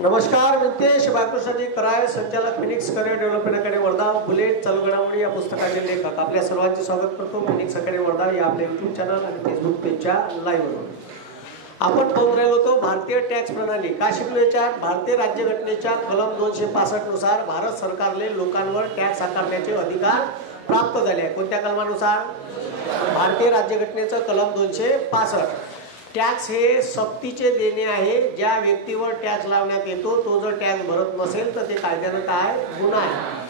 नमस्कार, मितेश बाळकृष्णाजी कराय, संचालक Phoenix career development academy Wardha, bullet चालू घडामोडी या पुस्तकाचे लेखक. आपल्या सर्वांचे स्वागत करतो फिनिक्स अकॅडमी वर्धा या आपल्या यूट्यूब चॅनल आणि फेसबुक पेजच्या लाईव्हवर. आपण पाहून राहिलो होतो भारतीय टॅक्स प्रणाली. का शिकलो याच्यात? भारतीय राज्यघटनेच्या कलम 265 नुसार भारत सरकारले लोकांवर टॅक्स आकारण्याचे अधिकार प्राप्त झाले आहे. कोणत्या कलमानुसार? भारतीय राज्यघटनेचं कलम 265. टॅक्स हे सक्तीचे देणे आहे. ज्या व्यक्तीवर टॅक्स लावण्यात येतो तो जर टॅक्स भरत नसेल तर ते कायद्यानं काय गुन्हा आहे.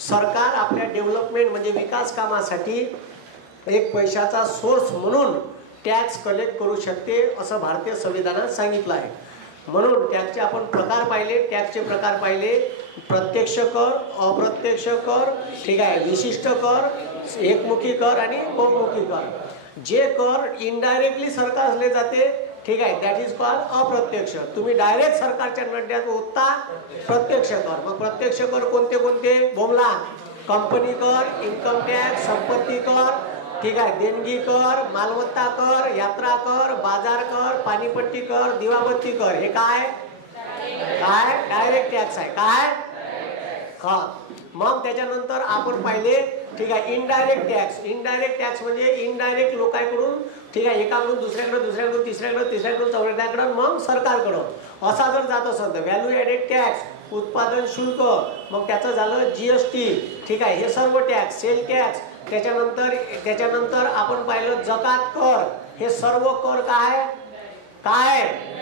सरकार आपल्या डेव्हलपमेंट म्हणजे विकास कामासाठी एक पैशाचा सोर्स म्हणून टॅक्स कलेक्ट करू शकते असं भारतीय संविधानात सांगितलं आहे. म्हणून टॅक्सचे आपण प्रकार पाहिले. टॅक्सचे प्रकार पाहिले: प्रत्यक्ष कर, अप्रत्यक्ष कर, ठीक आहे, विशिष्ट कर, एकमुखी कर आणि बहुमुखी कर. जे कर इनडायरेक्टली सरकारले जाते, ठीक आहे, दॅट इज कॉल्ड अप्रत्यक्ष. तुम्ही डायरेक्ट सरकारच्या नड्यात ओतता, प्रत्यक्ष कर. मग प्रत्यक्ष कर कोणते कोणते? बोमला कंपनी कर, इन्कम टॅक्स, संपत्ती कर, ठीक आहे, देणगी कर, मालमत्ता कर, यात्रा कर, बाजार कर, पाणीपट्टी कर, दिवाबत्ती कर. हे काय काय डायरेक्ट टॅक्स आहे. काय हा. मग त्याच्यानंतर आपण पाहिले, ठीक आहे, इनडायरेक्ट टॅक्स. इनडायरेक्ट टॅक्स म्हणजे इनडायरेक्ट लोकांकडून, ठीक आहे, एकाकडून दुसऱ्याकडे, दुसऱ्याकडून तिसऱ्याकडे, तिसऱ्याकडून चौथ्याकडे, मग सरकारकडं असा जर जात असेल तर व्हॅल्यू ॲडेड टॅक्स, उत्पादन शुल्क, मग त्याचं झालं जीएसटी, ठीक आहे, हे सर्व टॅक्स, सेल टॅक्स. त्याच्यानंतर आपण पाहिलं जकात कर. हे सर्व कर काय काय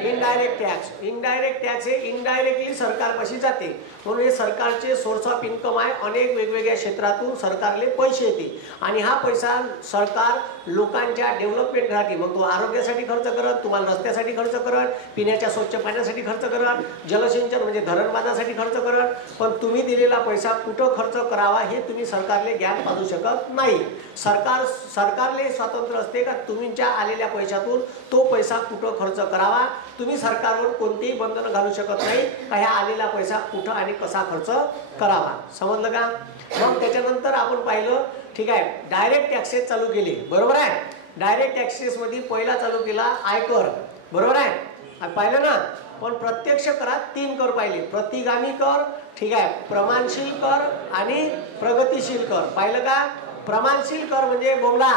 इनडायरेक्ट टॅक्स. इनडायरेक्ट टॅक्स हे इनडायरेक्टली सरकारपाशी जाते. म्हणून हे सरकारचे सोर्स ऑफ इन्कम आहे. अनेक वेगवेगळ्या क्षेत्रातून सरकारले पैसे येते आणि हा पैसा सरकार लोकांच्या डेव्हलपमेंटसाठी, मग तो आरोग्यासाठी खर्च करत, तुम्हाला रस्त्यासाठी खर्च करत, पिण्याच्या स्वच्छ पाण्यासाठी खर्च करत, जलसिंचन म्हणजे धरण बांधण्यासाठी खर्च करत. पण तुम्ही दिलेला पैसा कुठं खर्च करावा हे तुम्ही सरकारले ज्ञान पाजू शकत नाही. सरकारले स्वातंत्र्य असते का तुमच्या आलेल्या पैशातून तो पैसा कुठं खर्च करावा. तुम्ही सरकारवर कोणतेही बंधन घालू शकत नाही का ह्या आलेला पैसा कुठं आणि कसा खर्च करावा. समजलं का? मग त्याच्यानंतर आपण पाहिलं, ठीक आहे, डायरेक्ट टॅक्सेस चालू केले. बरोबर आहे. डायरेक्ट टॅक्सेस मध्ये पहिला चालू केला आयकर. बरोबर आहे, पाहिलं ना. पण प्रत्यक्ष करात 3 कर पाहिले: प्रतिगामी कर, ठीक आहे, प्रमाणशील कर आणि प्रगतिशील कर. पाहिलं का? प्रमाणशील कर म्हणजे बोमला,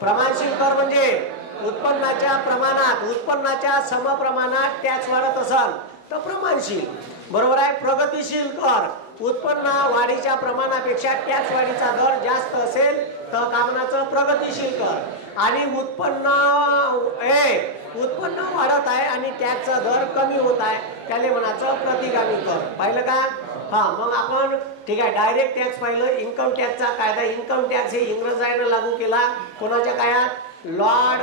प्रमाणशील कर म्हणजे उत्पन्नाच्या प्रमाणात, उत्पन्नाच्या समप्रमाणात टॅक्स वाढत असेल तर प्रमाणशील. बरोबर आहे. प्रगतिशील कर, उत्पन्न वाढीच्या प्रमाणापेक्षा टॅक्स वाढीचा दर जास्त असेल तर कामनाचं प्रगतिशील कर. आणि उत्पन्न वाढत आहे आणि टॅक्सचा दर कमी होत आहे त्याला म्हणायचं प्रतिगामी कर. पाहिलं का? हा. मग आपण, ठीक आहे, डायरेक्ट टॅक्स पाहिलं. इन्कम टॅक्सचा कायदा. इन्कम टॅक्स हे इंग्रजांना लागू केला. कोणाच्या काळात? लॉर्ड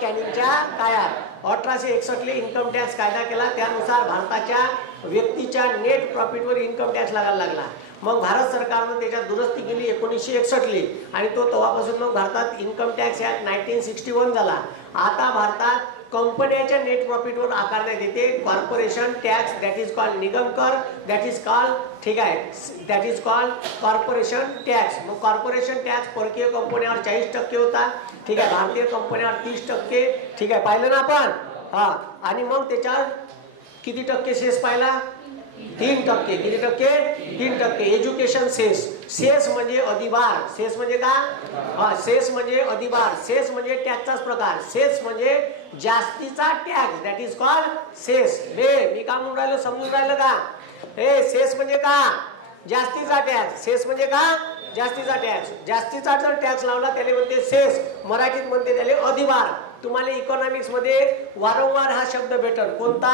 कॅनिंगच्या काळात 1861 इन्कम टॅक्स कायदा केला. त्यानुसार भारताच्या व्यक्तीच्या नेट प्रॉफिटवर इन्कम टॅक्स लागायला लागला. मग भारत सरकारनं त्याच्यात दुरुस्ती केली 1961 आणि तो तेव्हापासून मग भारतात इन्कम टॅक्स ॲक्ट 1961 झाला. आता भारतात कंपन्याच्या नेट प्रॉफिटवर आकारण्यात येते corporation tax, that is called निगम कर, दॅट इज कॉल्ड, ठीक आहे, that is called corporation tax. मग कॉर्पोरेशन टॅक्स परकीय कंपन्यावर 40% होता, ठीक आहे, भारतीय कंपन्यावर 30%, ठीक आहे, पाहिलं ना आपण. हा. आणि मग त्याच्यावर किती टक्के सेस पाहिला? 3%. किती टक्के? 3%. Education cess. सेस म्हणजे अधिभार. सेस म्हणजे का? हा. सेस म्हणजे अधिभार. सेस म्हणजे टॅक्सचाच प्रकार. सेस म्हणजे जास्तीचा tax, that is called cess. मी का म्हणून राहिलो? समजून राहिलं का? सेस म्हणजे का? जास्तीचा टॅक्स. सेस म्हणजे का? जास्तीचा टॅक्स. जास्तीचा जर टॅक्स लावला त्याला म्हणते सेस. मराठीत म्हणते त्याला अधिभार. तुम्हाला इकॉनॉमिक्स मध्ये वारंवार हा शब्द भेटल. कोणता?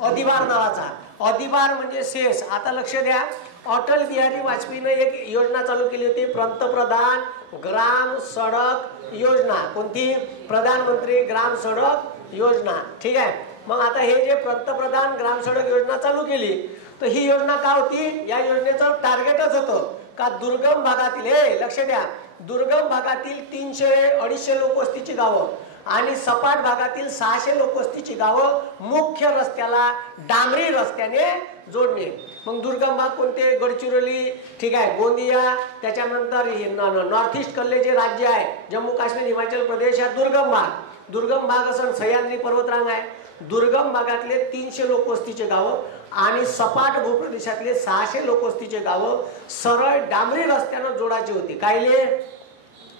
अधिभार नावाचा. अधिभार म्हणजे सेस. आता लक्ष द्या. अटल बिहारी वाजपेयीने एक योजना चालू केली होती, पंतप्रधान ग्राम सडक योजना. कोणती? प्रधानमंत्री ग्राम सडक योजना. ठीक आहे. मग आता हे जे पंतप्रधान ग्राम सडक योजना चालू केली तर ही योजना का होती? या योजनेचं टार्गेटच होतं का दुर्गम भागातील, लक्ष द्या, दुर्गम भागातील 300-250 लोकवस्तीची गावं आणि सपाट भागातील 600 लोकवस्तीची गावं मुख्य रस्त्याला डांबरी रस्त्याने जोडणी आहे. मग दुर्गम भाग कोणते? गडचिरोली, ठीक आहे, गोंदिया, त्याच्यानंतर नॉर्थ ईस्ट कडले जे राज्य आहे जम्मू काश्मीर हिमाचल प्रदेश हा दुर्गम भाग असं सह्याद्री पर्वतरांग आहे. दुर्गम भागातले 300 लोकवस्तीचे गावं आणि सपाट भूप्रदेशातले 600 लोकवस्तीचे गावं सरळ डांबरी रस्त्यानं जोडायचे होते.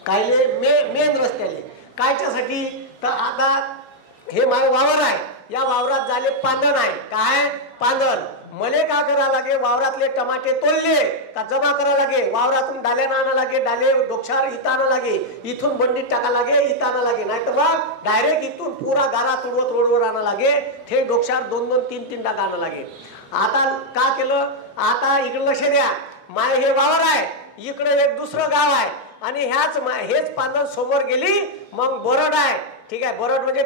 कायले मेन रस्त्याले कायच्यासाठी? तर आता हे माझं वावर आहे, या वावरात झाले पांदण आहे. काय पांदण? मले का करा लागे? वावरातले टमाटे तोडले का जमा करा लागे, वावरातून डाल्यानं आणा लागे, डाले डोक्षार इथं आणा लागे, इथून बंडीत टाका लागे, इथं आणा लागे, नाही तर मग डायरेक्ट इथून पुरा गारा तुडवत रोडवर आणा लागे, ते डोक्षार 2-2, 3-3 टाका आणा लागे. आता का केलं? आता इकडे लक्ष द्या, माय हे वावर आहे, इकडे एक दुसरं गाव आहे आणि हेच पांदण समोर गेली, मग बोरड आहे, ठीक आहे, बोरड म्हणजे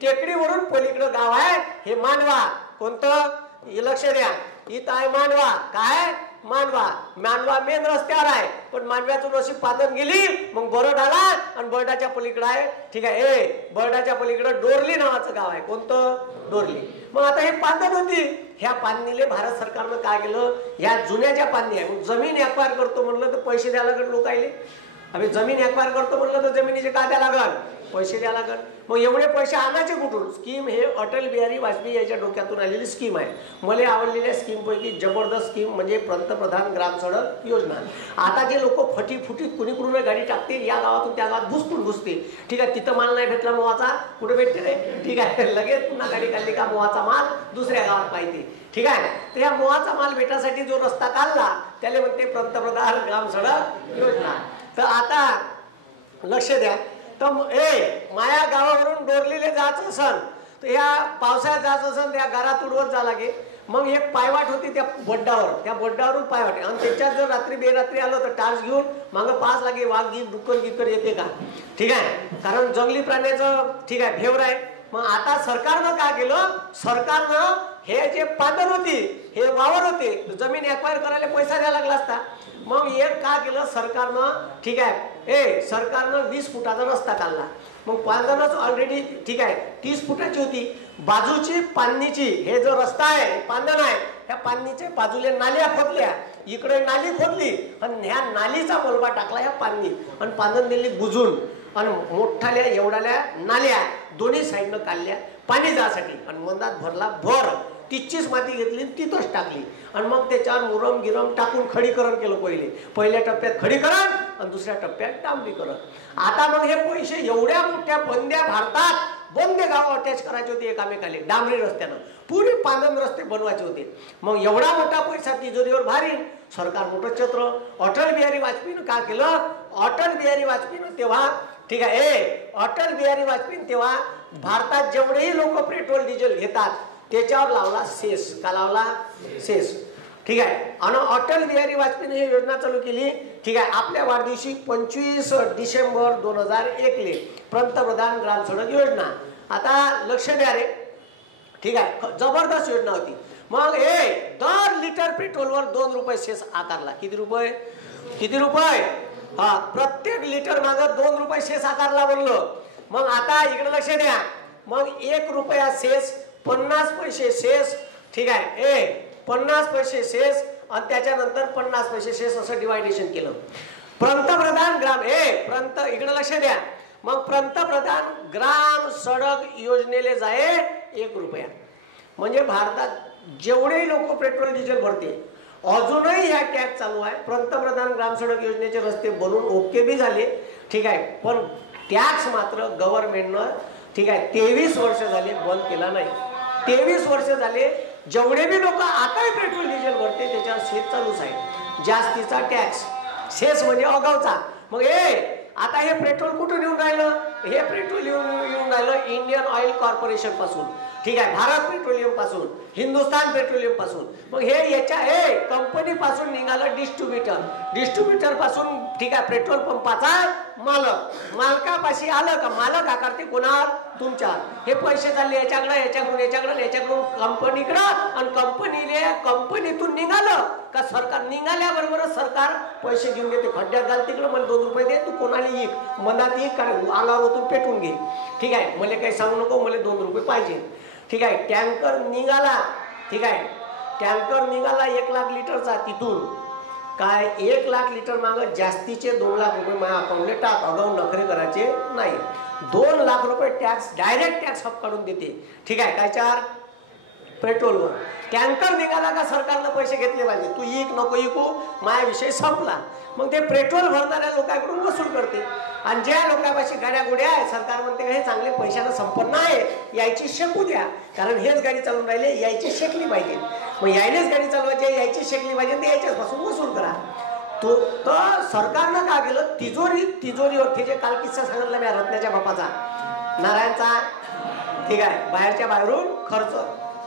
टेकडीवरून पलीकडे गाव आहे हे मांडवा. कोणतं? लक्ष द्या, इथं आहे मांडवा. काय? मांडवा मेन रस्त्यावर आहे, पण मांडव्यातून अशी पांदण गेली, मग बोरड आला आणि बोर्डाच्या पलीकडे आहे, ठीक आहे, बोर्डाच्या पलीकडे डोरली नावाचं गाव आहे. कोणतं? डोरली. मग आता हे पांदण होती, ह्या पांदणीले भारत सरकारनं काय केलं? ह्या जुन्या ज्या पांदणी आहे, जमीन एक्वायर करतो म्हणलं तर पैसे द्यायला लागत लोकायले. आम्ही जमीन एक्वायर करतो म्हणलं तर जमिनीचे काय द्यायला लागल? पैसे द्यायला लागल. मग एवढे पैसे आणायचे कुठून? स्कीम हे अटल बिहारी वाजपेयी याच्या डोक्यातून आलेली स्कीम आहे. मला आवडलेल्या स्कीमपैकी जबरदस्त स्कीम म्हणजे पंतप्रधान ग्राम सडक योजना. आता जे लोक फटीफुटीत कुणीकडून गाडी टाकते, या गावातून त्या गावात घुसते, ठीक आहे, तिथं माल नाही भेटला मोहाचा, कुठे भेटते रे, ठीक आहे, लगेच पुन्हा गाडी काढली का मोहाचा माल दुसऱ्या गावात पाहिजे, ठीक आहे. तर या मोहाचा माल भेटासाठी जो रस्ता काढला त्याला म्हणते पंतप्रधान ग्राम सडक योजना. तर आता लक्ष द्या, तर माया गावावरून डोरलेले जायचं असन तर ह्या पावसाळ्यात जायचं असन त्या गारात उडवत जा लागे. मग एक पायवाट होती त्या बड्डावरून पायवाट, आणि त्याच्यात जर रात्री बेरात्री आलं तर टार्च घेऊन मागं पास लागे, वाघ गीत डुक्कर येते का, ठीक आहे, कारण जंगली प्राण्याचं, ठीक आहे, भेवर आहे. मग आता सरकारनं काय केलं? सरकारनं हे जे पांदण होती, हे वावर होते, जमीन एक्वायर करायला पैसा द्यायला लागला असता. मग एक का केलं सरकारनं? ठीक आहे, सरकारनं 20 फुटाचा रस्ता काढला. मग पांदणच ऑलरेडी, ठीक आहे, 30 फुटाची होती. बाजूची पान्नीची हे जो रस्ता आहे, पांदण आहे, त्या पान्नीच्या बाजूला नाल्या खोदल्या, इकडे नाली खोदली आणि ह्या नालीचा मलबा टाकला ह्या पान्नी, आणि पांदण दिली बुजून, आणि मोठाल्या एवढ्याल्या नाल्या दोन्ही साईडनं काढल्या पाणी जासाठी, आणि मंदात भरला भर, तिचीच माती घेतली तिथंच टाकली, आणि मग त्याच्यावर मुरम गिरम टाकून खडीकरण केलं. पहिल्या टप्प्यात खडीकरण आणि दुसऱ्या टप्प्यात डांबरीकरण. आता मग हे पैसे एवढ्या मोठ्या बंदे गाव अटॅच करायचे होते एकामेकाले डांबरी रस्त्यानं, पुरे पांदण रस्ते बनवायचे होते. मग एवढा मोठा पैसा तिजोरीवर भारी, सरकार मोठं छत्र. अटल बिहारी वाजपेयीनं काय केलं? अटल बिहारी वाजपेयीनं तेव्हा, ठीक आहे, अटल बिहारी वाजपेयी तेव्हा भारतात जेवढेही लोक पेट्रोल डिझेल घेतात त्याच्यावर लावला सेस. का लावला? सेस, ठीक आहे. आणि अटल बिहारी वाजपेयीने ही योजना चालू केली, ठीक आहे, आपल्या वाढदिवशी 25 डिसेंबर 2001 पंतप्रधान ग्राम सडक योजना. आता लक्ष द्या रे, ठीक आहे, जबरदस्त योजना होती. मग दर लिटर पेट्रोलवर 2 रुपये सेस आकारला. किती रुपये? हा, प्रत्येक लिटर मागं 2 रुपये सेस आकारला म्हणलं. मग आता इकडे लक्ष द्या, मग 1 रुपया सेस, 50 पैसे सेस, ठीक आहे, 50 पैसे सेस आणि त्याच्यानंतर 50 पैसे सेस असं डिवायडेशन केलं. पंतप्रधान ग्राम इकडे लक्ष द्या, मग पंतप्रधान ग्राम सडक योजनेले जाए 1 रुपया. म्हणजे भारतात जेवढे लोक पेट्रोल डिझेल भरते अजूनही ह्या टॅक्स चालू आहे. पंतप्रधान ग्राम सडक योजनेचे रस्ते बनवून ओके बी झाले, ठीक आहे, पण टॅक्स मात्र गव्हर्नमेंटनं, ठीक आहे, 23 वर्ष झाले बंद केला नाही. 23 वर्ष झाले जेवढे बी लोक आता पेट्रोल डिझेल भरते त्याच्यावर सेस चालूच आहे, जास्तीचा टॅक्स. सेस म्हणजे अगावचा. मग आता हे पेट्रोल कुठून येऊन राहिलं? हे पेट्रोल येऊन राहिलं इंडियन ऑइल कॉर्पोरेशन पासून, ठीक आहे, भारत पेट्रोलियम पासून, हिंदुस्तान पेट्रोलियम पासून. मग हे याच्या कंपनी पासून निघालं डिस्ट्रीब्युटर पासून, ठीक आहे, पेट्रोल पंपाचा मालकापाशी आलं का मालक आकारते कोणावर? तुमच्यावर. हे पैसे चालले याच्याकडून कंपनीकडं, आणि कंपनीतून निघालं का सरकार, निघाल्याबरोबरच सरकार पैसे घेऊन घेते, खड्ड्यात घाल, तिकडं मला 2 रुपये दे, तू कोणाला येईक मनात येईक का अंगावर ओतून पेटून घे, ठीक आहे, मला काही सांगू नको, मला 2 रुपये पाहिजे, ठीक आहे. टँकर निघाला, ठीक आहे, टँकर निघाला 1 लाख लिटरचा, तिथून काय 1 लाख लिटर मागं जास्तीचे 2 लाख रुपये माझ्या अकाउंटला टाक. अगाऊ नखरे करायचे नाही. 2 लाख रुपये टॅक्स, डायरेक्ट टॅक्स हप काढून देते. ठीक आहे, काय चार पेट्रोलवर. टँकर निघाला का सरकारनं पैसे घेतले पाहिजे. तू इक नको इकू, माझा विषय संपला. मग ते पेट्रोल भरणाऱ्या लोकांकडून वसूल करते. आणि ज्या लोकांपाशी गाड्या गुड्या आहे, सरकार म्हणते हे चांगले पैशानं संपन्न आहे, यायची शेकू द्या. कारण हेच गाडी चालून राहिले, यायची शेकली पाहिजे. मग यायलेच गाडी चालवायची, यायची शेकली पाहिजे, ते याच्यापासून वसूल करा. तो तर सरकारनं काय केलं, तिजोरीवर ते जे काल किस्सा सांगितला मी रत्नाच्या बापाचा, नारायणचा, ठीक आहे, बाहेरच्या बाहेरून खर्च.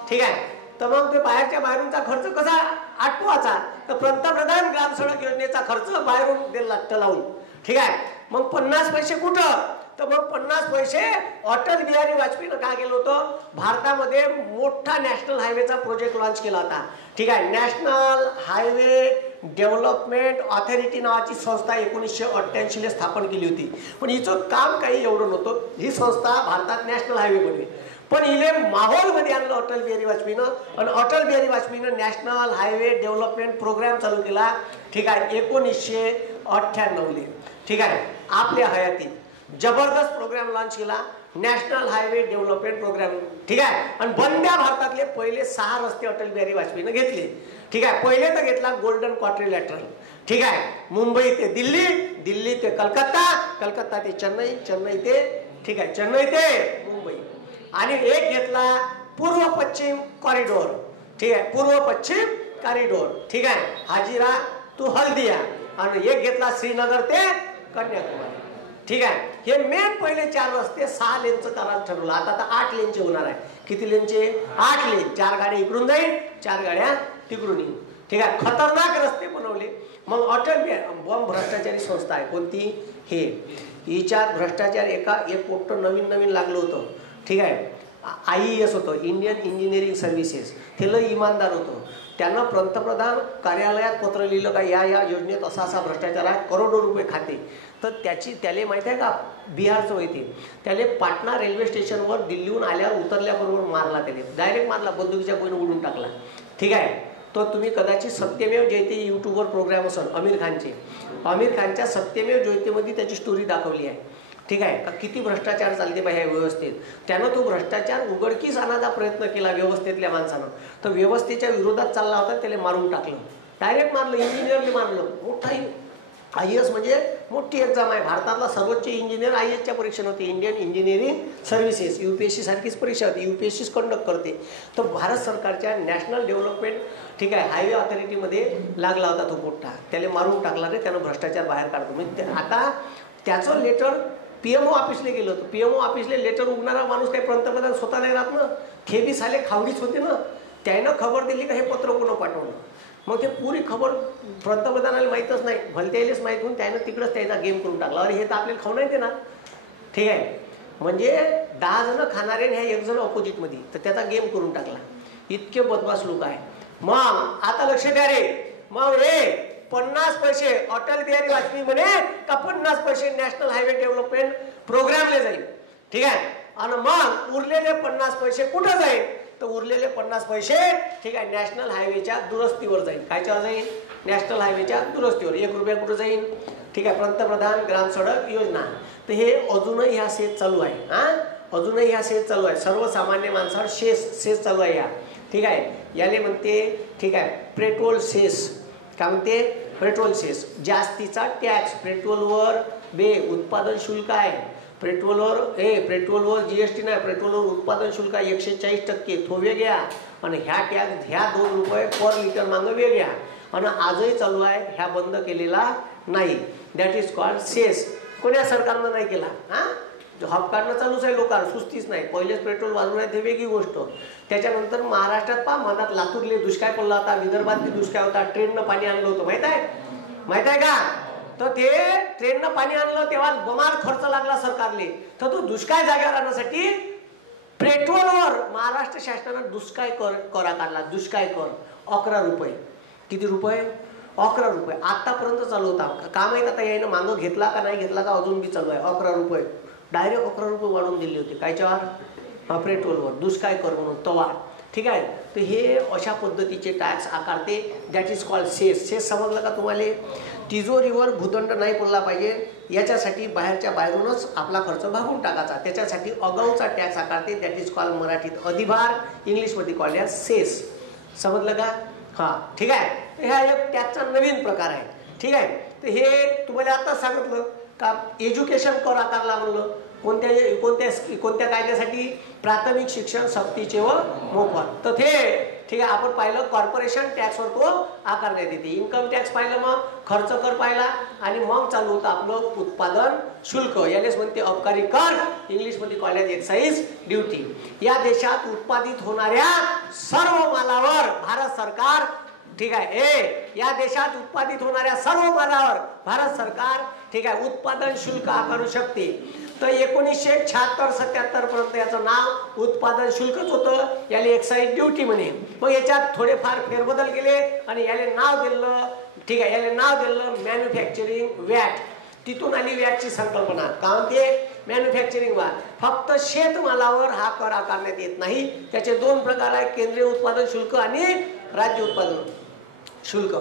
ठीक आहे, तर मग ते बाहेरच्या बाहेरूनचा खर्च कसा आटवायचा, तर पंतप्रधान ग्राम सडक योजनेचा खर्च बाहेरून दिला लावून. ठीक आहे, मग 50 पैसे कुठं, तर मग 50 पैसे अटल बिहारी वाजपेयीनं काय केलं होतं, भारतामध्ये मोठा नॅशनल हायवेचा प्रोजेक्ट लॉन्च केला होता. ठीक आहे, नॅशनल हायवे डेव्हलपमेंट ऑथॉरिटी नावाची संस्था 1988 स्थापन केली होती. पण हिचं काम काही एवढं नव्हतं. ही संस्था भारतात नॅशनल हायवे बनवी, पण हिले माहोलमध्ये आणलं अटल बिहारी वाजपेयीनं. आणि अटल बिहारी वाजपेयीनं नॅशनल हायवे डेव्हलपमेंट प्रोग्राम चालू केला. ठीक आहे, 1998. ठीक आहे, आपल्या हयातीत जबरदस्त प्रोग्राम लॉन्च केला, नॅशनल हायवे डेव्हलपमेंट प्रोग्राम. ठीक आहे, आणि बंद्या भारतातले पहिले 6 रस्ते अटल बिहारी वाजपेयीनं घेतले. ठीक आहे, पहिले तर घेतला गोल्डन क्वाड्रिलॅटरल. ठीक आहे, मुंबई ते दिल्ली, दिल्ली ते कलकत्ता, कलकत्ता ते चेन्नई, चेन्नई ते, ठीक आहे, चेन्नई ते मुंबई. आणि एक घेतला पूर्व पश्चिम कॉरिडोर. ठीक आहे, पूर्व पश्चिम कॉरिडोर. ठीक आहे, हाजिरा टू हल्दिया. आणि एक घेतला श्रीनगर ते कन्याकुमारी. ठीक आहे, हे मेन पहिले 4 रस्ते 6 लेनचं करायचं ठरवलं. आता तर 8 लेनचे होणार आहे. किती लेनचे? 8 लेन. 4 गाड्या इकडून जाईल, 4 गाड्या तिकडून येईल. ठीक आहे, खतरनाक रस्ते बनवले. मग अटल बॉम्ब भ्रष्टाचारी संस्था आहे कोणती, हे हिच्यात भ्रष्टाचार एक पोट्ट नवीन लागलं होतं. ठीक आहे, IES होतं, इंडियन इंजिनिअरिंग सर्व्हिसेस. ते लय इमानदार होतं. त्यांना पंतप्रधान कार्यालयात पत्र लिहिलं का या योजनेत असा भ्रष्टाचार आहे, करोडो रुपये खाते. तर त्याला माहिती आहे का, बिहारचं होते, त्याला पाटणा रेल्वे स्टेशनवर दिल्लीहून आल्यावर उतरल्याबरोबर मारला. त्याने डायरेक्ट मारला, बंदुकीच्या गोळीने उडून टाकला. ठीक आहे, तो तुम्ही कदाचित सत्यमेव जयते यूट्यूबवर प्रोग्राम असेल आमिर खानच्या सत्यमेव जयतेमध्ये त्याची स्टोरी दाखवली आहे. ठीक आहे, का किती भ्रष्टाचार चालते पाहिजे व्यवस्थेत. त्यानं तो भ्रष्टाचार उघडकीस आणण्याचा प्रयत्न केला व्यवस्थेतल्या माणसानं. तर व्यवस्थेच्या विरोधात चालला होता, त्याला मारून टाकलं, डायरेक्ट मारलं, इंजिनियरने मारलं. मोठा IES म्हणजे मोठी एक्झाम आहे. भारतातला सर्वोच्च इंजिनियर IESच्या परीक्षा होती, इंडियन इंजिनिअरिंग सर्व्हिसेस. UPSC सारखीच परीक्षा होती, UPSCच कंडक्ट करते. तर भारत सरकारच्या नॅशनल डेव्हलपमेंट, ठीक आहे, हायवे ऑथॉरिटीमध्ये लागला होता तो मोठा. त्याला मारून टाकला रे, त्यानं भ्रष्टाचार बाहेर काढतो. म्हणजे आता त्याचं लेटर PMO ऑफिसला गेलं होतं. PMO ऑफिसला लेटर उघडणारा माणूस काही पंतप्रधान स्वतः नाही राहत ना, खेबी साले खावडीच होते ना. त्यानं खबर दिली का हे पत्र कोण पाठवलं. मग ते पुरी खबर पंतप्रधानाला माहीतच नाही, भलत्यालाच माहीत होऊन त्यानं तिकडंच त्याचा गेम करून टाकला. अरे हे तर आपल्याला खाऊ नाही दे ना. ठीक आहे, म्हणजे 10 जण खाणारे ह्या 1 जण ऑपोजिटमध्ये, तर त्याचा गेम करून टाकला. इतके बदमाश लोक आहे. मग आता लक्ष द्या रे, मग 50 पैसे अटल बिहारी वाजपेयी म्हणे का 50 पैसे नॅशनल हायवे डेव्हलपमेंट प्रोग्रामला जाईल. ठीक आहे, आणि मग उरलेले 50 पैसे कुठं जाईल, तर उरलेले 50 पैसे, ठीक आहे, नॅशनल हायवेच्या दुरुस्तीवर जाईल. कायच्यावर जाईल? नॅशनल हायवेच्या दुरुस्तीवर. 1 रुपया कुठं जाईल? ठीक आहे, पंतप्रधान ग्राम सडक योजना. तर हे अजूनही ह्या सेस चालू आहे. अजूनही ह्या सेस चालू आहे. सर्वसामान्य माणसावर सेस चालू आहे. ठीक आहे, याले म्हणते, ठीक आहे, पेट्रोल सेस. काय म्हणते? Petrol cess. जास्तीचा टॅक्स पेट्रोलवर उत्पादन शुल्क आहे. पेट्रोलवर GST नाही, पेट्रोलवर उत्पादन शुल्क 140%, तो वेगळा. आणि ह्या टॅक्स ह्या 2 रुपये पर लिटर मागं वेगळ्या. आणि आजही चालू आहे, ह्या बंद केलेला नाही. That is called cess. कोण्या सरकारनं नाही केला. हॉप काढणं चालूच आहे लोकांना, सुस्तीच नाही. पहिलेच पेट्रोल वाजवून आहे ते वेगळी गोष्ट. त्याच्यानंतर महाराष्ट्रात मनात लातूरले दुष्काळ पडला होता, विदर्भातली दुष्काळ होता, ट्रेननं पाणी आणलं होतं, माहित आहे का. तर ते ट्रेननं पाणी आणलं तेव्हा बमाल खर्च लागला सरकारले. तर तो दुष्काळ जाग्यावर आणण्यासाठी पेट्रोलवर महाराष्ट्र शासनानं दुष्काळ करा काढला. दुष्काळ कर 11 रुपये. किती रुपये? 11 रुपये. आतापर्यंत चालू होता. का माहित आता यानं मागं घेतला का नाही घेतला का, अजून बी चालू आहे. 11 रुपये डायरेक्ट 11 रुपये वाढवून दिले होते. कायच्यावर? पेट्रोलवर दुष्काळ कर म्हणून तवा. ठीक आहे, तर हे अशा पद्धतीचे टॅक्स आकारते. That is called cess. Cess समजलं का तुम्हाला? तिजोरीवर भूदंड नाही पडला पाहिजे याच्यासाठी बाहेरच्या बाहेरूनच आपला खर्च भागून टाकायचा. त्याच्यासाठी अगाऊचा टॅक्स आकारते. दॅट इज कॉल्ड मराठीत अधिभार, इंग्लिशमध्ये कॉल्ड ॲज सेस. समजलं का? हां, ठीक आहे. हा एक टॅक्सचा नवीन प्रकार आहे. ठीक आहे. तर हे तुम्हाला आता सांगितलं का एज्युकेशन कर आकारला म्हणलं. कोणत्या कायद्यासाठी? प्राथमिक शिक्षण सक्तीचे व मोफत. तर ते ठीक आहे आपण पाहिलं कॉर्पोरेशन टॅक्सवर तो आकारण्यात येते. इन्कम टॅक्स पाहिलं, मग खर्च कर पाहिला, आणि मग चालू होतं आपलं उत्पादन शुल्क. यालेच म्हणते अबकारी कर, इंग्लिशमध्ये कॉलेज एक्साइज ड्युटी. या देशात उत्पादित होणाऱ्या सर्व मालावर भारत सरकार ठीक आहे या देशात उत्पादित होणाऱ्या सर्व मालावर भारत सरकार ठीक आहे उत्पादन शुल्क आकारू शकते. तर 1976-77 पर्यंत याचं नाव उत्पादन शुल्कच होतं. याला एक्साइज ड्युटी म्हणे. मग याच्यात थोडेफार फेरबदल केले आणि याला नाव दिलं ठीक आहे याला नाव दिलं मॅन्युफॅक्चरिंग व्हॅट. तिथून आली व्हॅटची संकल्पना. का म्हणते? Manufacturing VAT. फक्त शेतमालावर हा कर आकारण्यात येत नाही. त्याचे दोन प्रकार आहेत, केंद्रीय उत्पादन शुल्क आणि राज्य उत्पादन शुल्क.